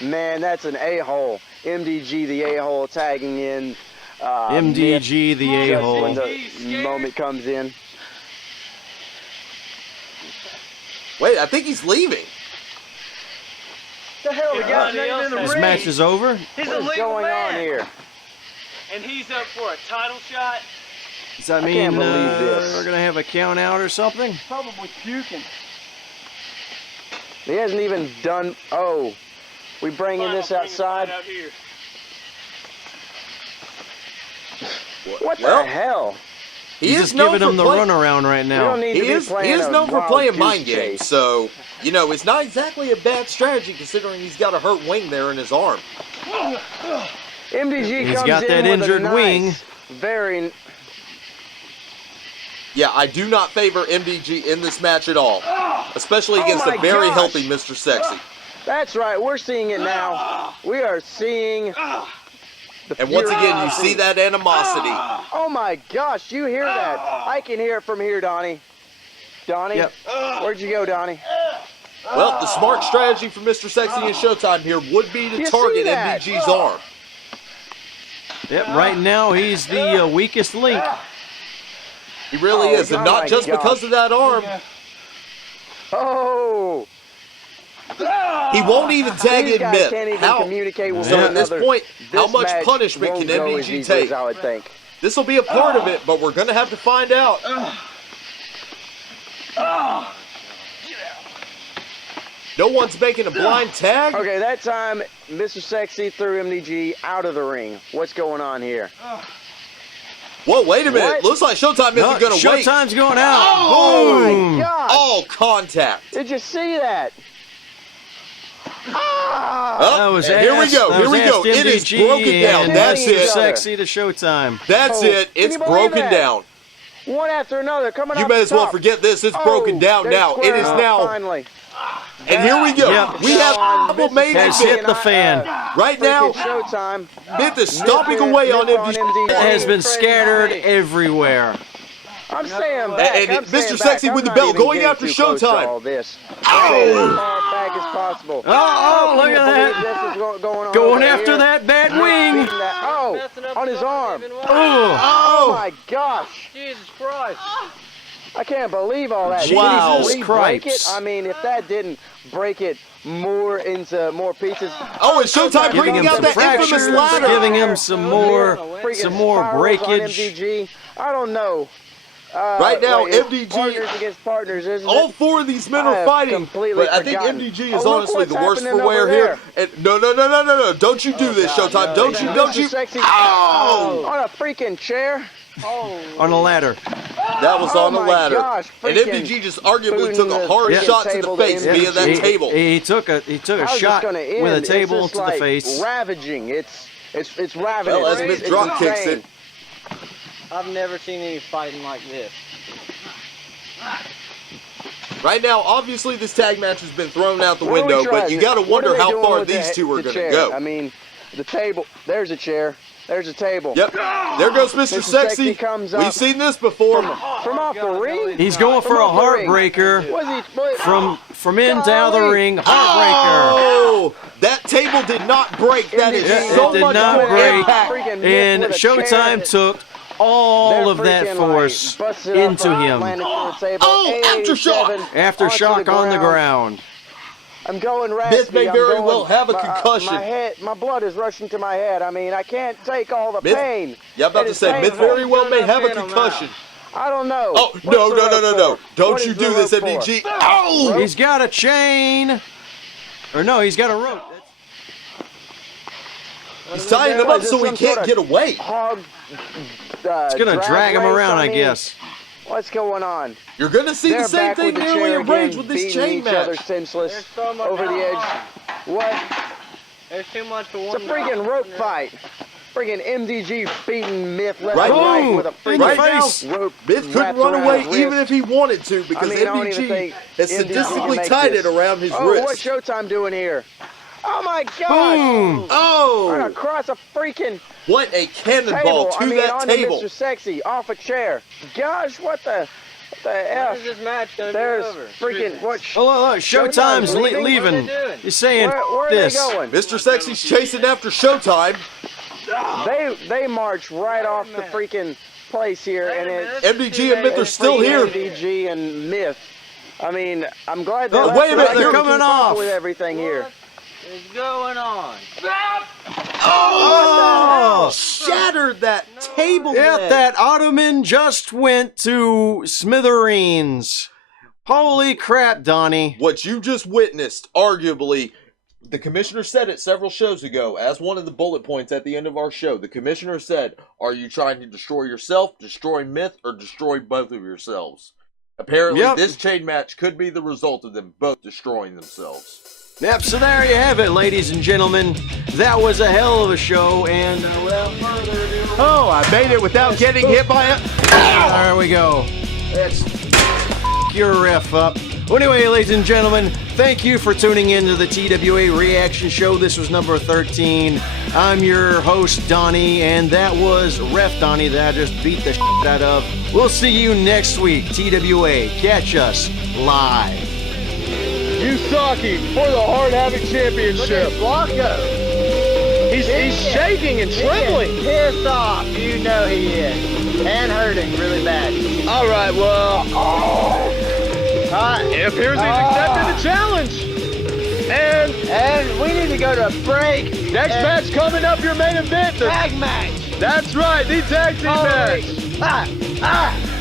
man, that's an a-hole. MDG, the a-hole, tagging in. MDG, the Just when a-hole. the moment comes in. Wait, I think he's leaving. The hell we got nothing in the This ring. match is over. He's a What is legal going man. on here? And he's up for a title shot. Does that I mean can't believe this. we're going to have a count out or something? Probably puking. He hasn't even done. Oh, we bringing this outside. Out here. What Well, the hell? He's just giving him the runaround right We now. don't need He to be is playing a known for wild playing goose mind chase. games, so, you know, it's not exactly a bad strategy considering he's got a hurt wing there in his arm. MDG He's comes got in that with a injured nice, wing. Very. Yeah, I do not favor MDG in this match at all, especially Oh against my a very gosh. healthy Mr. Sexy. That's right. We're seeing it now. We are seeing. The And once again, you fury. see that animosity. Oh my gosh, you hear that? I can hear it from here, Donnie. Donnie? Yep. Where'd you go, Donnie? Well, the smart strategy for Mr. Sexy and Showtime here would be to You see target that? MDG's arm. Yep, right now he's the weakest link. He really is, and oh not my just gosh. because of that arm. Oh! He won't even tag These in guys myth. can't even How? communicate with So one at this another. point, how This much match punishment won't can go as MDG easily take? as I would think. This will be a part of it, but we're going to have to find out. No one's making a blind tag. Okay, that time, Mr. Sexy threw MDG out of the ring. What's going on here? Whoa, wait a minute. What? Looks like Showtime No, isn't going to wait. Showtime's going out. Oh Boom. my gosh! All contact. Did you see that? Oh, That was and here we ass. go. That Here was we go. ass It is MDG broken down. and That's Mr. it. Sexy to Showtime. That's Oh, it. can It's you believe broken that? down. One after another, coming You up may the as well top. forget this. It's Oh, broken down they now. It squared is up now. Finally. And here we go. Yep. We have John, double Mr. main Has Sexy hit event. the fan. Right now, Freaking Showtime. Myth is stomping away on MDG. It has been scattered everywhere. I'm staying back. And I'm Mr. staying Sexy back. with the I'm bell not even going getting after too close to Showtime. all this. I'm staying as far back as possible. Oh, look Can you at believe that. this is going on Going over after here? that bad wing. Beating that- Oh, on his arm. Oh, Oh my gosh. Jesus Christ. I can't believe all that. Wow, Did he break it? cripes. I mean, if that didn't break it more into more pieces. Oh, and Showtime giving bringing him out some that infamous fractures, ladder. giving him some more Freaking breakage. spirals on MDG. I don't know. Right now, wait, it's MDG partners against partners, isn't All it? four of these men I are have fighting, completely but I think forgotten. MDG is Oh, look honestly what's the worst for happening wear over here. And no! Don't you do this, Showtime? Don't you? Mr. Sexy Ow! on a freaking chair. On a ladder. That was Oh on the my ladder. gosh, And freaking MDG just arguably booting took a the hard freaking shot to the table to face MDG. via that table. He took a How's this shot gonna end? with a It's table just to the like face. Ravaging. It's ravenous. Well, as It's Myth drop kicks insane. it. I've never seen any fighting like this. Right now, obviously, this tag match has been thrown out the What are we window, but trying you to- got to what are wonder they how doing far with these the- two are the going to chair? go. I mean, the table. There's a chair. There's a table. Yep. There goes Mr. Mr. Sexy. Sexy comes We've up seen this before. From off the ring. He's going for a off the ring. heartbreaker Was he? What? from in to out of the Golly. ring. Heartbreaker. Oh, that table did not break. That is Yeah, so it did much not more break. impact. Freaking Myth And with a chair. Showtime took all of that They're freaking, force like, busted up, into him. landed through the table. Oh, aftershock. 87 Aftershock on the ground. I'm going raspy. Myth may I'm very going- well have a my- concussion. My head, my blood is rushing to my head. I mean, I can't take all the Myth- pain. Yeah, I'm about It to is say, Myth painful. very well may have a concussion. I don't know. Oh, What's no. the rope for? Don't What you is the do this, rope for? MDG. Oh! He's got a chain. Or no, he's got a rope. He's tying him What up is so this, he some can't sort of get away. Hog. It's gonna drag him race? around, I mean, guess. What's going on? You're going to see They're the same back thing with the nearly chair arranged again, with this beating chain each other match. senseless There's so much over the edge. What? There's too much for It's a one freaking rope partner. fight. Friggin' MDG beating Myth left Right and right Boom! with a In the friggin' face. rope Myth couldn't wrapped run around away his wrist. even if he wanted to because I don't even MDG think has MDG can sadistically make tied this. it around his Oh, wrist. what's Showtime doing here? Oh my God! Boom! Oh! Across a freaking What a cannonball table. to I mean, that onto table. Mr. Sexy off a chair. Gosh, what the When F? is this match gonna There's be over? freaking what? Oh, look, Showtime's leaving? leaving. What are they doing? He's saying Where are this. they going? Mr. Sexy's chasing after Showtime. They march right off the freaking place here, and it's MDG and Myth are it's still freaking here. MDG and Myth. I mean, I'm glad they Oh, left wait a minute, so they're we can coming keep up off. with everything here. What is going on? Oh! Shattered that table. Yep, leg. that Ottoman just went to smithereens. Holy crap, Donnie. What you just witnessed, arguably, the commissioner said it several shows ago as one of the bullet points at the end of our show. The commissioner said, are you trying to destroy yourself, destroy Myth, or destroy both of yourselves? Apparently, Yep. this chain match could be the result of them both destroying themselves. Yep, so there you have it, ladies and gentlemen. That was a hell of a show, and without further ado... Oh, I made it without getting hit by a... There we go. That's your ref up. Well, anyway, ladies and gentlemen, thank you for tuning in to the TWA Reaction Show. This was number 13. I'm your host, Donnie, and that was Ref Donnie that I just beat the shit out of. We'll see you next week, TWA. Catch us live. Usaki for the Hard Havoc Championship. Blanco. He's shaking and trembling. Pissed off. You know he is. And hurting really bad. All right, well, it appears he's accepted the challenge. And we need to go to a break. Next match coming up, your main event. Tag match. That's right, the tag team match. Ah, ah.